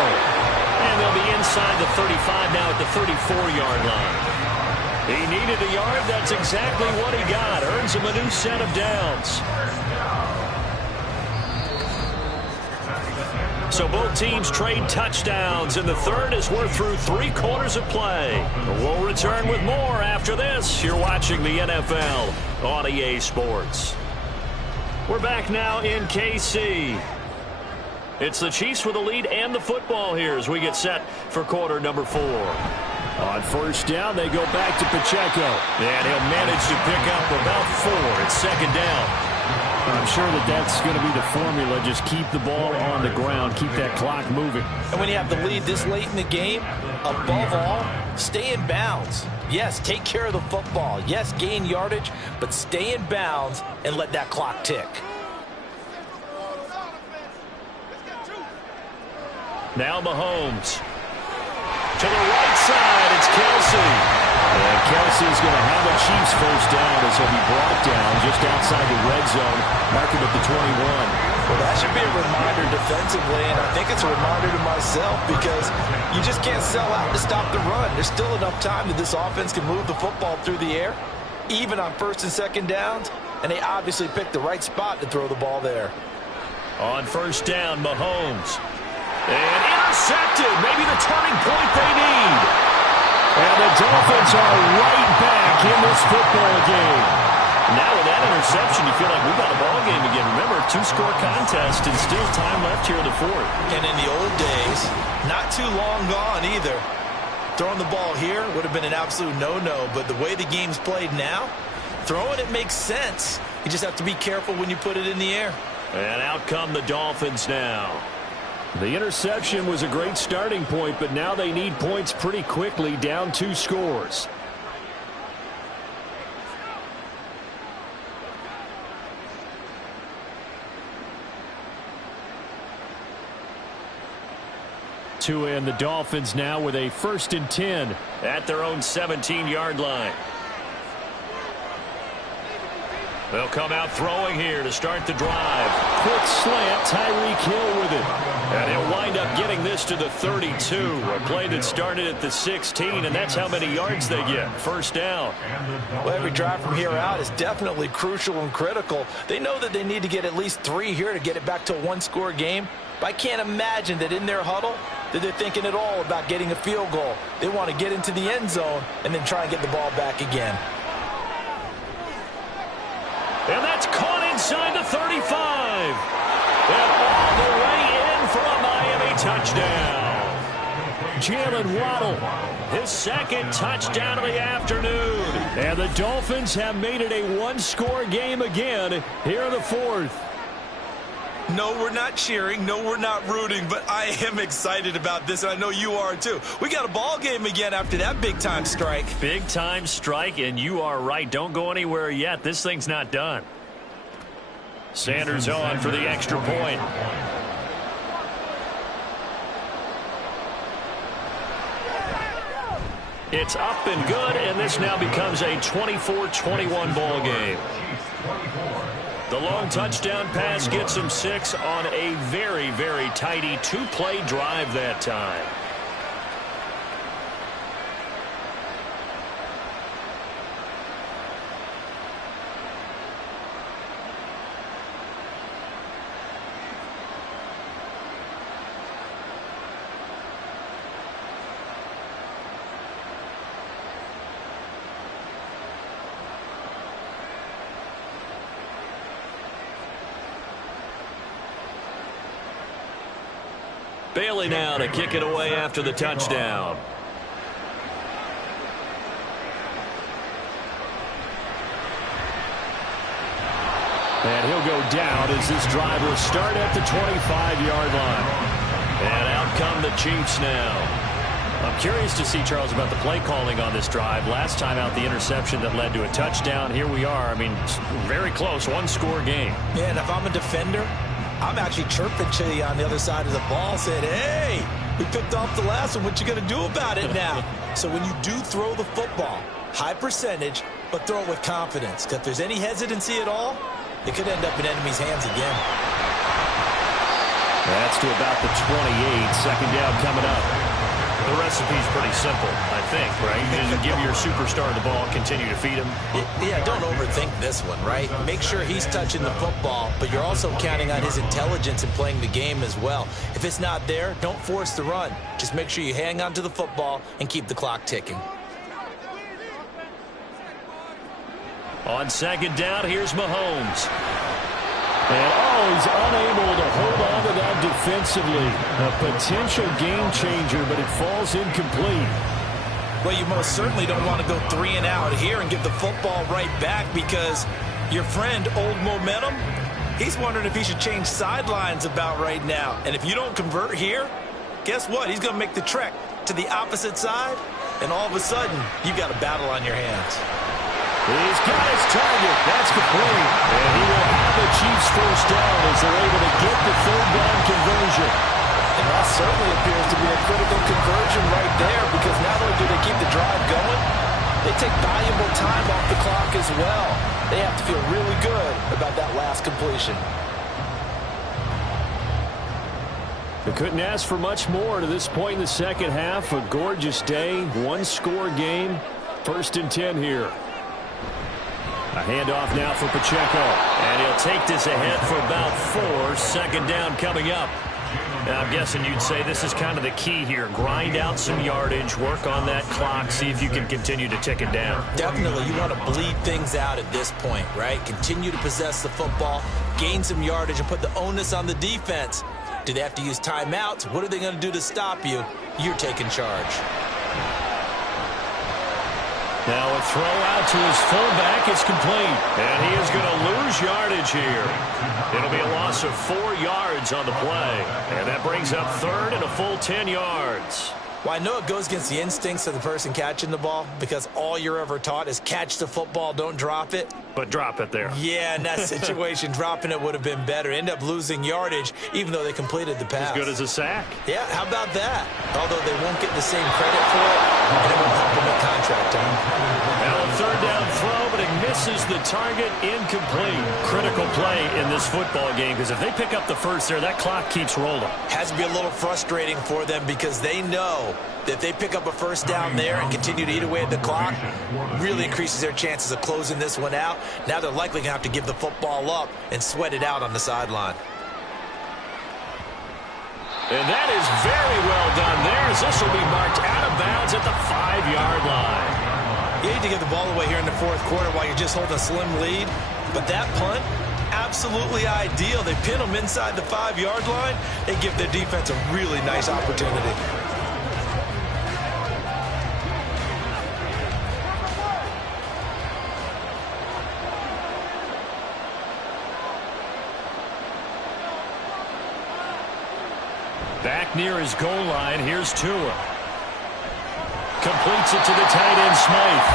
And they'll be inside the 35 now at the 34-yard line. He needed a yard. That's exactly what he got. Earns him a new set of downs. So both teams trade touchdowns, and the third as we're through 3 quarters of play. We'll return with more after this. You're watching the NFL on EA Sports. We're back now in KC. It's the Chiefs with the lead and the football here as we get set for quarter number 4. On first down, they go back to Pacheco. And he'll manage to pick up about 4. It's second down. I'm sure that's going to be the formula. Just keep the ball on the ground. Keep that clock moving. And when you have the lead this late in the game, above all, stay in bounds. Yes, take care of the football. Yes, gain yardage, but stay in bounds and let that clock tick. Now Mahomes. To the right side, it's Kelsey. And Kelsey's going to have a Chiefs first down as he'll be brought down just outside the red zone, marking at the 21. Well, that should be a reminder defensively, and I think it's a reminder to myself because you just can't sell out to stop the run. There's still enough time that this offense can move the football through the air, even on first and second downs, and they obviously picked the right spot to throw the ball there. On first down, Mahomes. And intercepted. Maybe the turning point they need. And the Dolphins are right back in this football game. Now with that interception, you feel like we've got a ball game again. Remember, 2-score contest and still time left here in the 4th. And in the old days, not too long gone either. Throwing the ball here would have been an absolute no-no, but the way the game's played now, throwing it makes sense. You just have to be careful when you put it in the air. And out come the Dolphins now. The interception was a great starting point, but now they need points pretty quickly, down 2 scores. And the Dolphins now with a 1st and 10 at their own 17-yard line. They'll come out throwing here to start the drive. Quick slant, Tyreek Hill with it. And he'll wind up getting this to the 32. A play that started at the 16, and that's how many yards they get. First down. Well, every drive from here out is definitely crucial and critical. They know that they need to get at least 3 here to get it back to a 1-score game. But I can't imagine that in their huddle that they're thinking at all about getting a field goal. They want to get into the end zone and then try and get the ball back again. And that's caught inside the 35. And all the way in for a Miami touchdown. Jalen Waddle, his 2nd touchdown of the afternoon. And the Dolphins have made it a 1-score game again here in the 4th. No, we're not cheering. No, we're not rooting, but I am excited about this, and I know you are too. We got a ball game again after that big-time strike. Big-time strike, and you are right. Don't go anywhere yet. This thing's not done. Sanders on for the extra point. It's up and good, and this now becomes a 24-21 ball game. The long touchdown pass gets him 6 on a very, very tidy 2-play drive that time. Bailey now to kick it away after the touchdown. And he'll go down as this drive will start at the 25-yard line. And out come the Chiefs now. I'm curious to see, Charles, about the play calling on this drive. Last time out, the interception that led to a touchdown. Here we are. I mean, very close, 1-score game. Yeah, and if I'm a defender, I'm actually chirping to you on the other side of the ball, saying, hey, we picked off the last one. What you going to do about it now? So when you do throw the football, high percentage, but throw it with confidence. Because if there's any hesitancy at all, it could end up in enemy's hands again. That's to about the 28. Second down coming up. The recipe's pretty simple, I think, right? You just give your superstar the ball, continue to feed him. Yeah, don't overthink this one, right? Make sure he's touching the football, but you're also counting on his intelligence in playing the game as well. If it's not there, don't force the run. Just make sure you hang on to the football and keep the clock ticking. On second down, here's Mahomes. And he's unable to hold on to that defensively. A potential game changer, but it falls incomplete. Well, you most certainly don't want to go 3 and out here and give the football right back, because your friend, Old Momentum, he's wondering if he should change sidelines about right now. And if you don't convert here, guess what? He's going to make the trek to the opposite side, and all of a sudden, you've got a battle on your hands. He's got his target. That's complete. And he will have the Chiefs first down as they're able to get the third down conversion. And that certainly appears to be a critical conversion right there, because not only do they keep the drive going, they take valuable time off the clock as well. They have to feel really good about that last completion. They couldn't ask for much more to this point in the second half. A gorgeous day, one-score game. 1st and 10 here. A handoff now for Pacheco. And he'll take this ahead for about 4. Second down coming up. Now, I'm guessing you'd say this is kind of the key here. Grind out some yardage, work on that clock, see if you can continue to tick it down. Definitely. You want to bleed things out at this point, right? Continue to possess the football, gain some yardage, and put the onus on the defense. Do they have to use timeouts? What are they going to do to stop you? You're taking charge. Now a throw out to his fullback is complete. And he is going to lose yardage here. It'll be a loss of 4 yards on the play. And that brings up 3rd and a full 10 yards. Well, I know it goes against the instincts of the person catching the ball, because all you're ever taught is catch the football, don't drop it. But drop it there. Yeah, in that situation, dropping it would have been better. End up losing yardage, even though they completed the pass. As good as a sack. Yeah, how about that? Although they won't get the same credit for it, and it won't help them at contract time. Now a 3rd down throw, but it misses the target, incomplete. Critical play in this football game, because if they pick up the first there, that clock keeps rolling. Has to be a little frustrating for them, because they know that if they pick up a first down there and continue to eat away at the clock, really increases their chances of closing this one out. Now they're likely going to have to give the football up and sweat it out on the sideline. And that is very well done there, as this will be marked out of bounds at the 5-yard line. You need to give the ball away here in the 4th quarter while you're just holding a slim lead. But that punt, absolutely ideal. They pin them inside the 5-yard line. They give their defense a really nice opportunity. Back near his goal line, here's Tua. Completes it to the tight end, Smythe.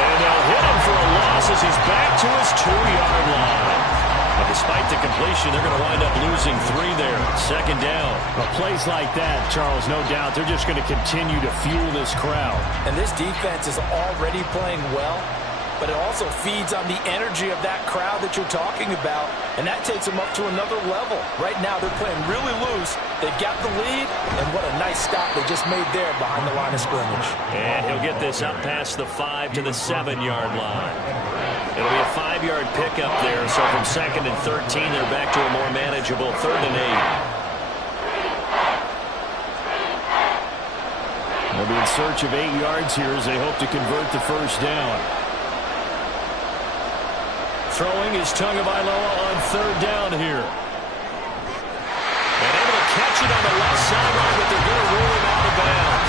And they'll hit him for a loss as he's back to his 2-yard line. But despite the completion, they're going to wind up losing 3 there. Second down. Well, plays like that, Charles, no doubt, they're just going to continue to fuel this crowd. And this defense is already playing well, but it also feeds on the energy of that crowd that you're talking about, and that takes them up to another level. Right now, they're playing really loose. They've got the lead, and what a nice stop they just made there behind the line of scrimmage. And he'll get this up past the 5 to the 7-yard line. It'll be a 5-yard pickup there, so from 2nd and 13, they're back to a more manageable 3rd and 8. They'll be in search of 8 yards here as they hope to convert the first down. Throwing is Tagovailoa on 3rd down here. And able to catch it on the left sideline, but they're going to rule him out of bounds.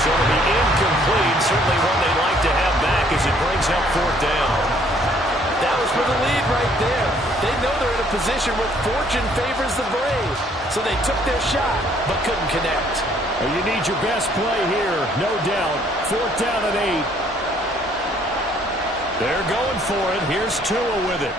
So it'll be incomplete. Certainly one they'd like to have back as it brings up 4th down. That was for the lead right there. They know they're in a position where fortune favors the brave. So they took their shot, but couldn't connect. Well, you need your best play here, no doubt. 4th down and 8. They're going for it. Here's Tua with it.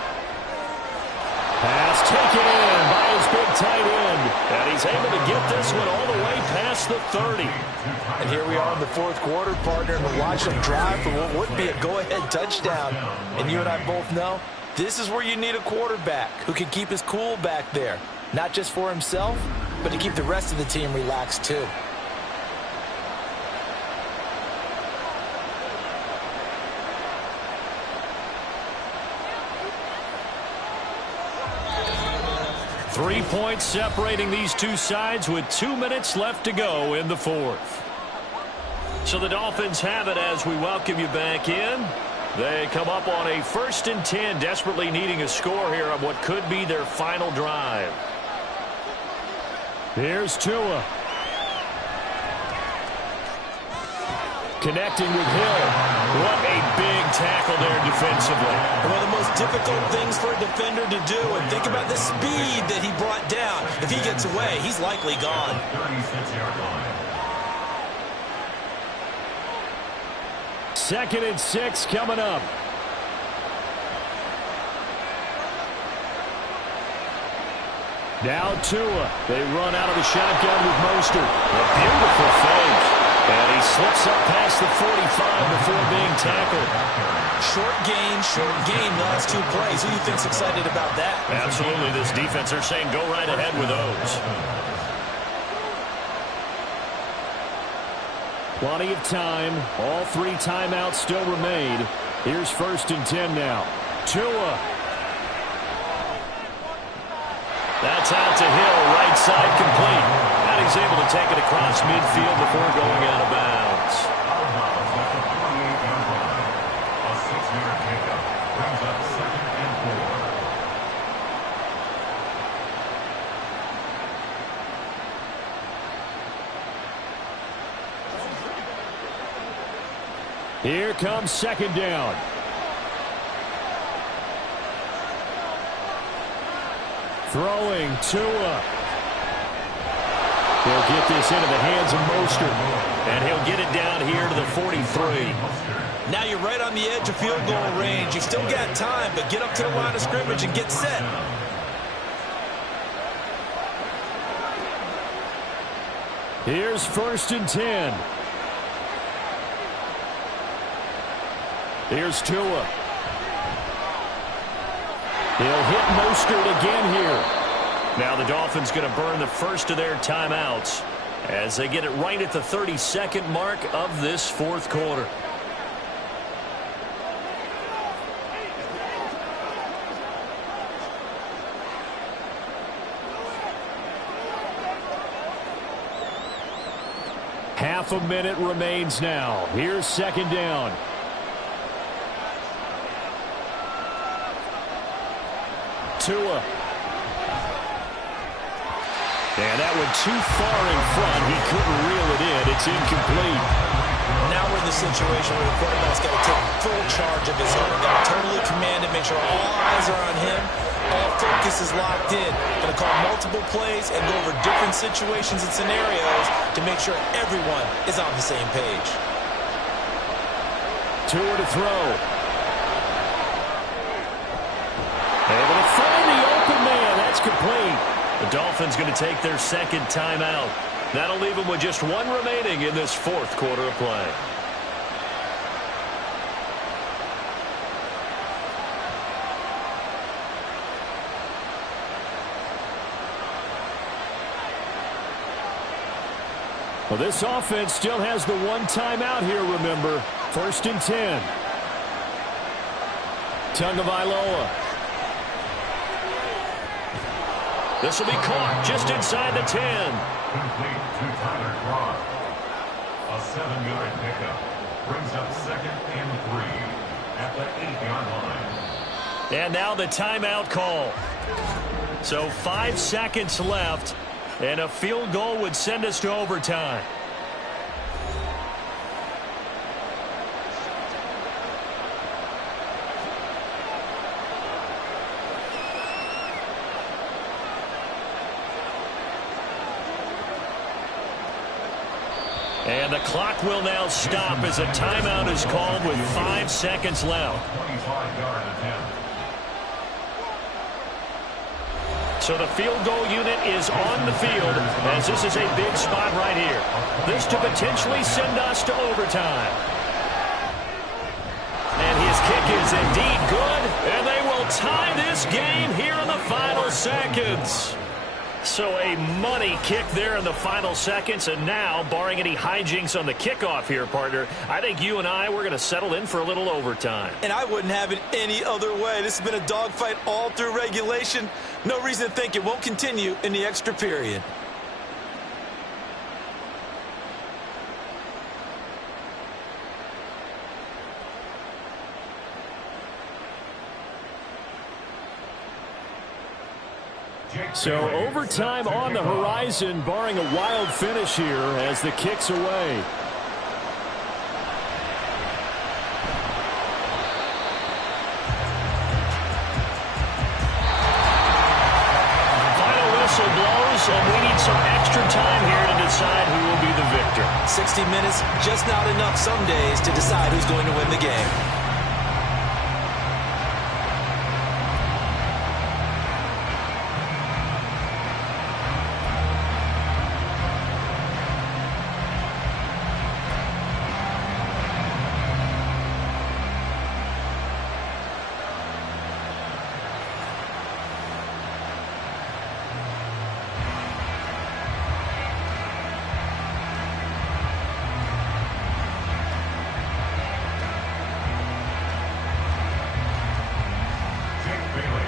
Pass taken in by his big tight end. And he's able to get this one all the way past the 30. And here we are in the 4th quarter, partner, and we're watching them drive for what would be a go-ahead touchdown. And you and I both know this is where you need a quarterback who can keep his cool back there. Not just for himself, but to keep the rest of the team relaxed too. Three points separating these two sides with 2 minutes left to go in the 4th. So the Dolphins have it as we welcome you back in. They come up on a 1st and 10, desperately needing a score here on what could be their final drive. Here's Tua. Connecting with Hill. What a big tackle there defensively. One of the most difficult things for a defender to do. And think about the speed that he brought down. If he gets away, he's likely gone. 36-yard line. 2nd and 6 coming up. Now Tua. They run out of the shotgun with Mostert. A beautiful fake. And he slips up past the 45 before being tackled. Short gain the last 2 plays. Who do you think's excited about that? Absolutely. This defense, they're saying go right ahead with those. Plenty of time. All 3 timeouts still remain. Here's 1st and 10 now. Tua. That's out to Hill, right side complete. And he's able to take it across midfield before going out of bounds. Out of bounds at the 48-yard line. A 6-yard pickup brings up 2nd and 4. Here comes 2nd down. Throwing Tua. He'll get this into the hands of Mostert. And he'll get it down here to the 43. Now you're right on the edge of field goal range. You've still got time, but get up to the line of scrimmage and get set. Here's 1st and 10. Here's Tua. He'll hit Mostert again here. Now the Dolphins going to burn the first of their timeouts as they get it right at the 32nd mark of this 4th quarter. Half a minute remains now. Here's 2nd down. Tua. And that went too far in front. He couldn't reel it in. It's incomplete. Now we're in the situation where the quarterback's got to take full charge of his own. Got to totally command it, make sure all eyes are on him. All focus is locked in. Going to call multiple plays and go over different situations and scenarios to make sure everyone is on the same page. Tua to throw. Able to find the open man. That's complete. The Dolphins going to take their 2nd timeout. That'll leave them with just 1 remaining in this 4th quarter of play. Well, this offense still has the 1 timeout here, remember. 1st and 10. Tagovailoa. This will be caught just inside the 10. Complete to Tyler Croft. A 7-yard pickup brings up 2nd and 3 at the 8-yard line. And now the timeout call. So 5 seconds left, and a field goal would send us to overtime. And the clock will now stop as a timeout is called with 5 seconds left. 25-yard attempt. So the field goal unit is on the field as this is a big spot right here. This to potentially send us to overtime. And his kick is indeed good, and they will tie this game here in the final seconds. So a money kick there in the final seconds, and now, barring any hijinks on the kickoff here, partner, I think you and I, we're going to settle in for a little overtime. And I wouldn't have it any other way. This has been a dogfight all through regulation. No reason to think it won't continue in the extra period. So overtime on the horizon, barring a wild finish here as the kick's away. Final whistle blows, and we need some extra time here to decide who will be the victor. 60 minutes, just not enough some days to decide who's going to win the game.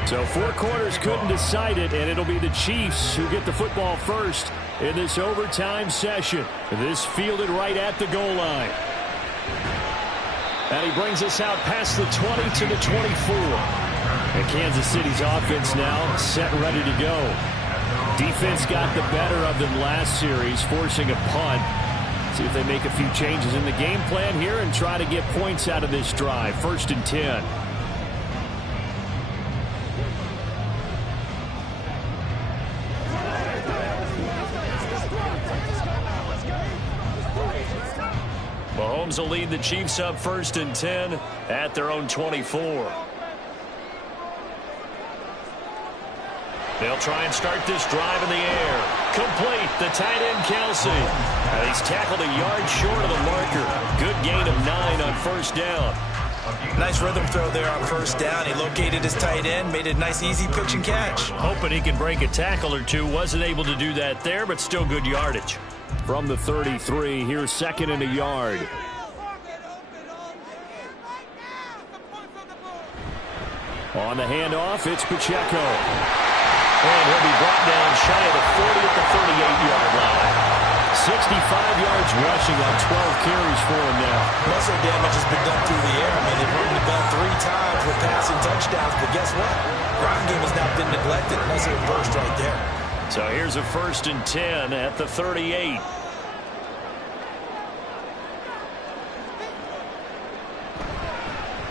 So 4 quarters couldn't decide it, and it'll be the Chiefs who get the football first in this overtime session. This fielded right at the goal line. And he brings us out past the 20 to the 24. And Kansas City's offense now set and ready to go. Defense got the better of them last series, forcing a punt. See if they make a few changes in the game plan here and try to get points out of this drive. 1st and 10. Mahomes will lead the Chiefs up 1st and 10 at their own 24. They'll try and start this drive in the air. Complete, the tight end Kelsey. And he's tackled a yard short of the marker. Good gain of 9 on 1st down. Nice rhythm throw there on 1st down. He located his tight end, made a nice easy pitch and catch. Hoping he can break a tackle or two. Wasn't able to do that there, but still good yardage. From the 33, here's 2nd and a yard. On the handoff, it's Pacheco. And he'll be brought down shy of the 40 at the 38-yard line. 65 yards rushing on 12 carries for him now. Muscle damage has been done through the air. I mean, they've rung the bell 3 times with passing touchdowns, but guess what? Ground game has now been neglected. Nice little burst right there. So here's a 1st and 10 at the 38.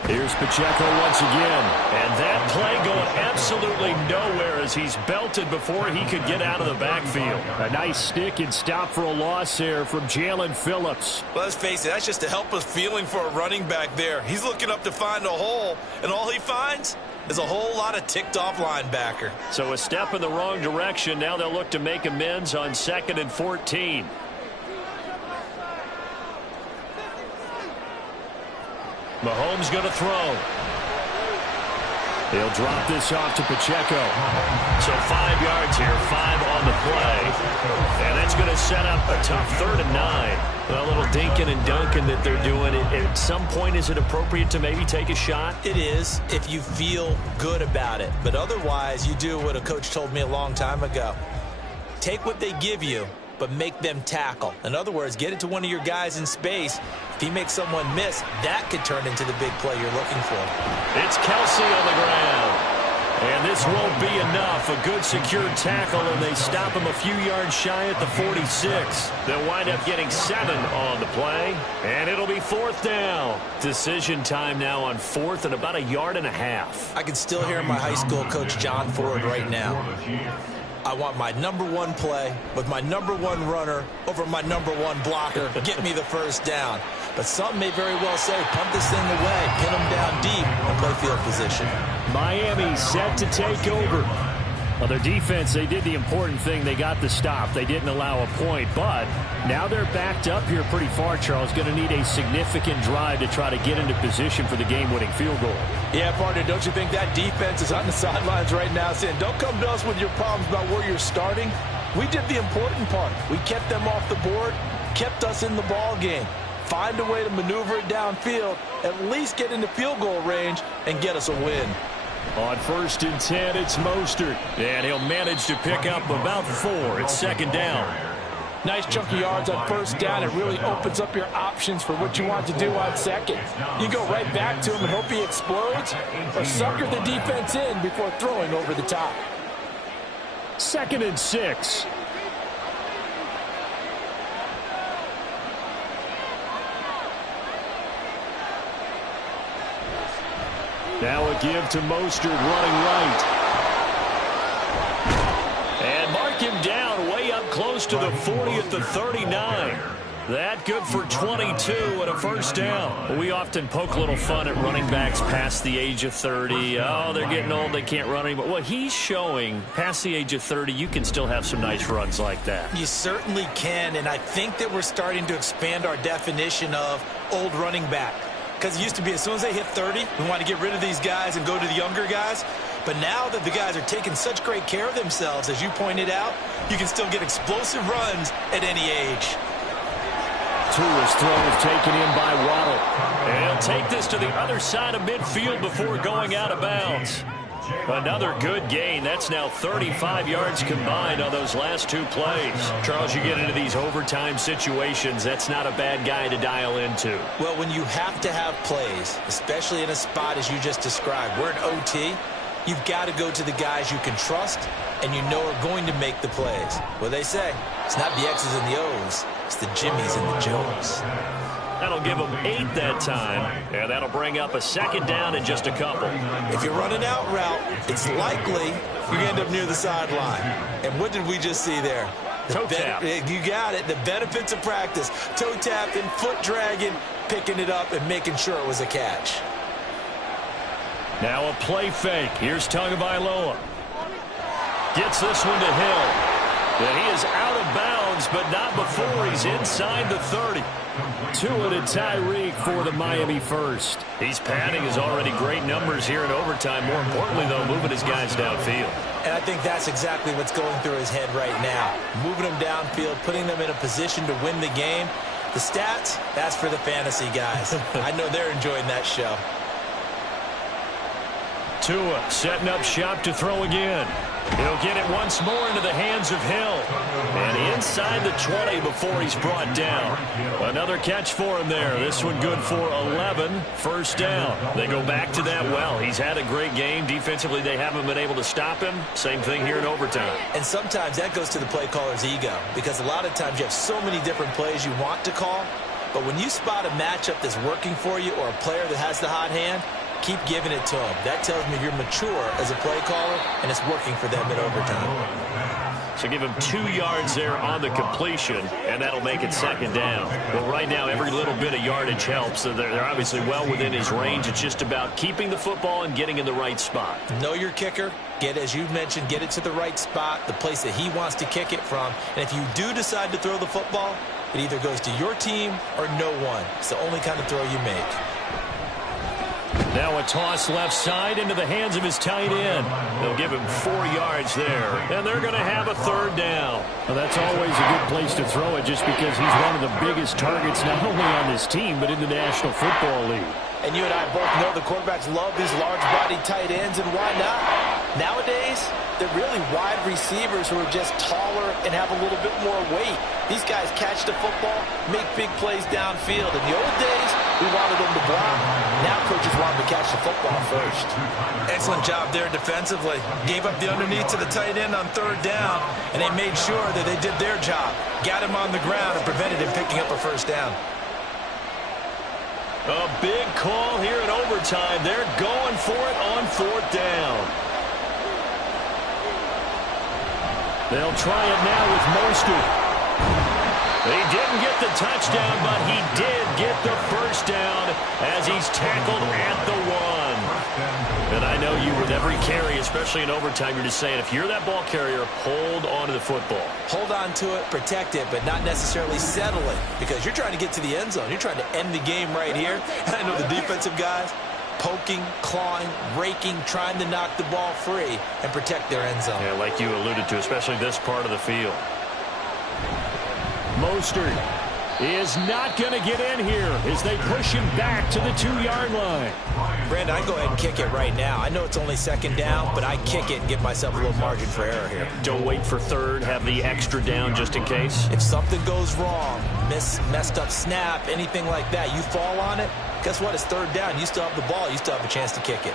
Here's Pacheco once again. And that play going absolutely nowhere as he's belted before he could get out of the backfield. A nice stick and stop for a loss there from Jalen Phillips. Well, let's face it, that's just a helpless feeling for a running back there. He's looking up to find a hole, and all he finds is a whole lot of ticked-off linebacker. So a step in the wrong direction. Now they'll look to make amends on 2nd and 14. Mahomes going to throw. He'll drop this off to Pacheco. So 5 yards here, 5 on the play. And that's going to set up a tough 3rd and 9. A little dinking and dunking that they're doing. At some point, is it appropriate to maybe take a shot? It is, if you feel good about it. But otherwise, you do what a coach told me a long time ago. Take what they give you, but make them tackle. In other words, get it to one of your guys in space. If he makes someone miss, that could turn into the big play you're looking for. It's Kelsey on the ground. And this won't be enough. A good secure tackle, and they stop him a few yards shy at the 46. They'll wind up getting 7 on the play, and it'll be 4th down. Decision time now on 4th and about 1.5 yards. I can still hear my high school coach John Ford right now. I want my #1 play with my #1 runner over my #1 blocker. Get me the 1st down. But some may very well say, punt this thing away, pin them down deep, and play field position. Miami set to take over. Well, their defense, they did the important thing. They got the stop. They didn't allow a point, but now they're backed up here pretty far, Charles. Going to need a significant drive to try to get into position for the game-winning field goal. Yeah, partner, don't you think that defense is on the sidelines right now saying, don't come to us with your problems about where you're starting? We did the important part. We kept them off the board, kept us in the ball game. Find a way to maneuver it downfield, at least get into field goal range, and get us a win. On 1st and 10, it's Mostert. And he'll manage to pick up about 4. It's 2nd down. Nice chunky yards on 1st down. It really opens up your options for what you want to do on 2nd. You go right back to him and hope he explodes, or sucker the defense in before throwing over the top. 2nd and 6. Now a give to Mostert running right. And mark him down way up close to the 40 at the 39. That good for 22 and a first down. We often poke a little fun at running backs past the age of 30. Oh, they're getting old, they can't run anymore. Well, he's showing past the age of 30, you can still have some nice runs like that. You certainly can, and I think that we're starting to expand our definition of old running back. Because it used to be as soon as they hit 30, we want to get rid of these guys and go to the younger guys. But now that the guys are taking such great care of themselves, as you pointed out, you can still get explosive runs at any age. Tua's throw is taken in by Waddle. And he'll take this to the other side of midfield before going out of bounds. Another good gain. That's now 35 yards combined on those last 2 plays. Charles, you get into these overtime situations, that's not a bad guy to dial into. Well, when you have to have plays, especially in a spot as you just described, we're in OT, you've got to go to the guys you can trust and you know are going to make the plays. Well, they say, it's not the X's and the O's, it's the Jimmies and the Joes. That'll give them 8 that time, and that'll bring up a 2nd down in just a couple. If you run an out route, it's likely you end up near the sideline. And what did we just see there? Toe tap. You got it. The benefits of practice. Toe tapping, foot dragging, picking it up, and making sure it was a catch. Now a play fake. Here's Tagovailoa. Gets this one to Hill. And he is out of bounds, but not before he's inside the 30. Tua to Tyreek for the Miami first. He's padding his already great numbers here in overtime. More importantly, though, moving his guys downfield. And I think that's exactly what's going through his head right now. Moving them downfield, putting them in a position to win the game. The stats, that's for the fantasy guys. I know they're enjoying that show. Tua setting up shop to throw again. He'll get it once more into the hands of Hill. And inside the 20 before he's brought down. Another catch for him there. This one good for 11. First down. They go back to that well. He's had a great game. Defensively, they haven't been able to stop him. Same thing here in overtime. And sometimes that goes to the play caller's ego. Because a lot of times you have so many different plays you want to call. But when you spot a matchup that's working for you or a player that has the hot hand, keep giving it to them. That tells me you're mature as a play caller, and it's working for them in overtime. So give him 2 yards there on the completion, and that'll make it 2nd down. Well, right now, every little bit of yardage helps. So they're obviously well within his range. It's just about keeping the football and getting in the right spot. Know your kicker. As you mentioned, get it to the right spot, the place that he wants to kick it from. And if you do decide to throw the football, it either goes to your team or no one. It's the only kind of throw you make. Now a toss left side into the hands of his tight end. They'll give him 4 yards there, and they're going to have a 3rd down. Well, that's always a good place to throw it just because he's one of the biggest targets not only on this team but in the National Football League. And you and I both know the quarterbacks love these large-bodied tight ends, and why not? Nowadays, they're really wide receivers who are just taller and have a little bit more weight. These guys catch the football, make big plays downfield. In the old days, we wanted them to block. Now coaches want them to catch the football first. Excellent job there defensively. Gave up the underneath to the tight end on 3rd down, and they made sure that they did their job. Got him on the ground and prevented him picking up a first down. A big call here in overtime. They're going for it on 4th down. They'll try it now with Mostert. He didn't get the touchdown, but he did get the first down as he's tackled at the 1. And I know you with every carry, especially in overtime, you're just saying if you're that ball carrier, hold on to the football. Hold on to it, protect it, but not necessarily settle it because you're trying to get to the end zone. You're trying to end the game right here. And I know the defensive guys poking, clawing, raking, trying to knock the ball free and protect their end zone. Yeah, like you alluded to, especially this part of the field. Mostert is not going to get in here as they push him back to the 2-yard line. Brandon, I go ahead and kick it right now. I know it's only 2nd down, but I kick it and give myself a little margin for error here. Don't wait for 3rd. Have the extra down just in case. If something goes wrong, messed up snap, anything like that, you fall on it, guess what? It's 3rd down. You still have the ball. You still have a chance to kick it.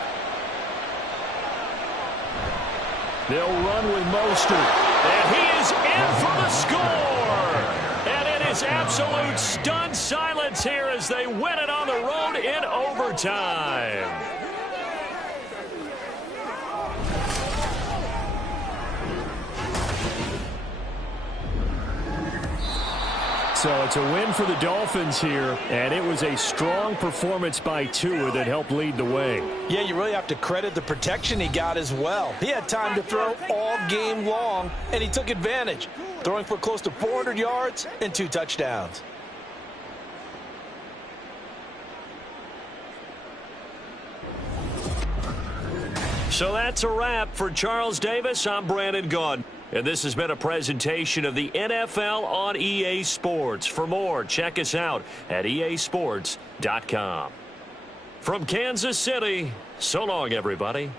They'll run with Mostert. And he is in for the score. And it is absolute stunned silence here as they win it on the road in overtime. So it's a win for the Dolphins here, and it was a strong performance by Tua that helped lead the way. Yeah, you really have to credit the protection he got as well. He had time to throw all game long, and he took advantage, throwing for close to 400 yards and 2 touchdowns. So that's a wrap for Charles Davis. I'm Brandon Gaudin. And this has been a presentation of the NFL on EA Sports. For more, check us out at easports.com. From Kansas City, so long, everybody.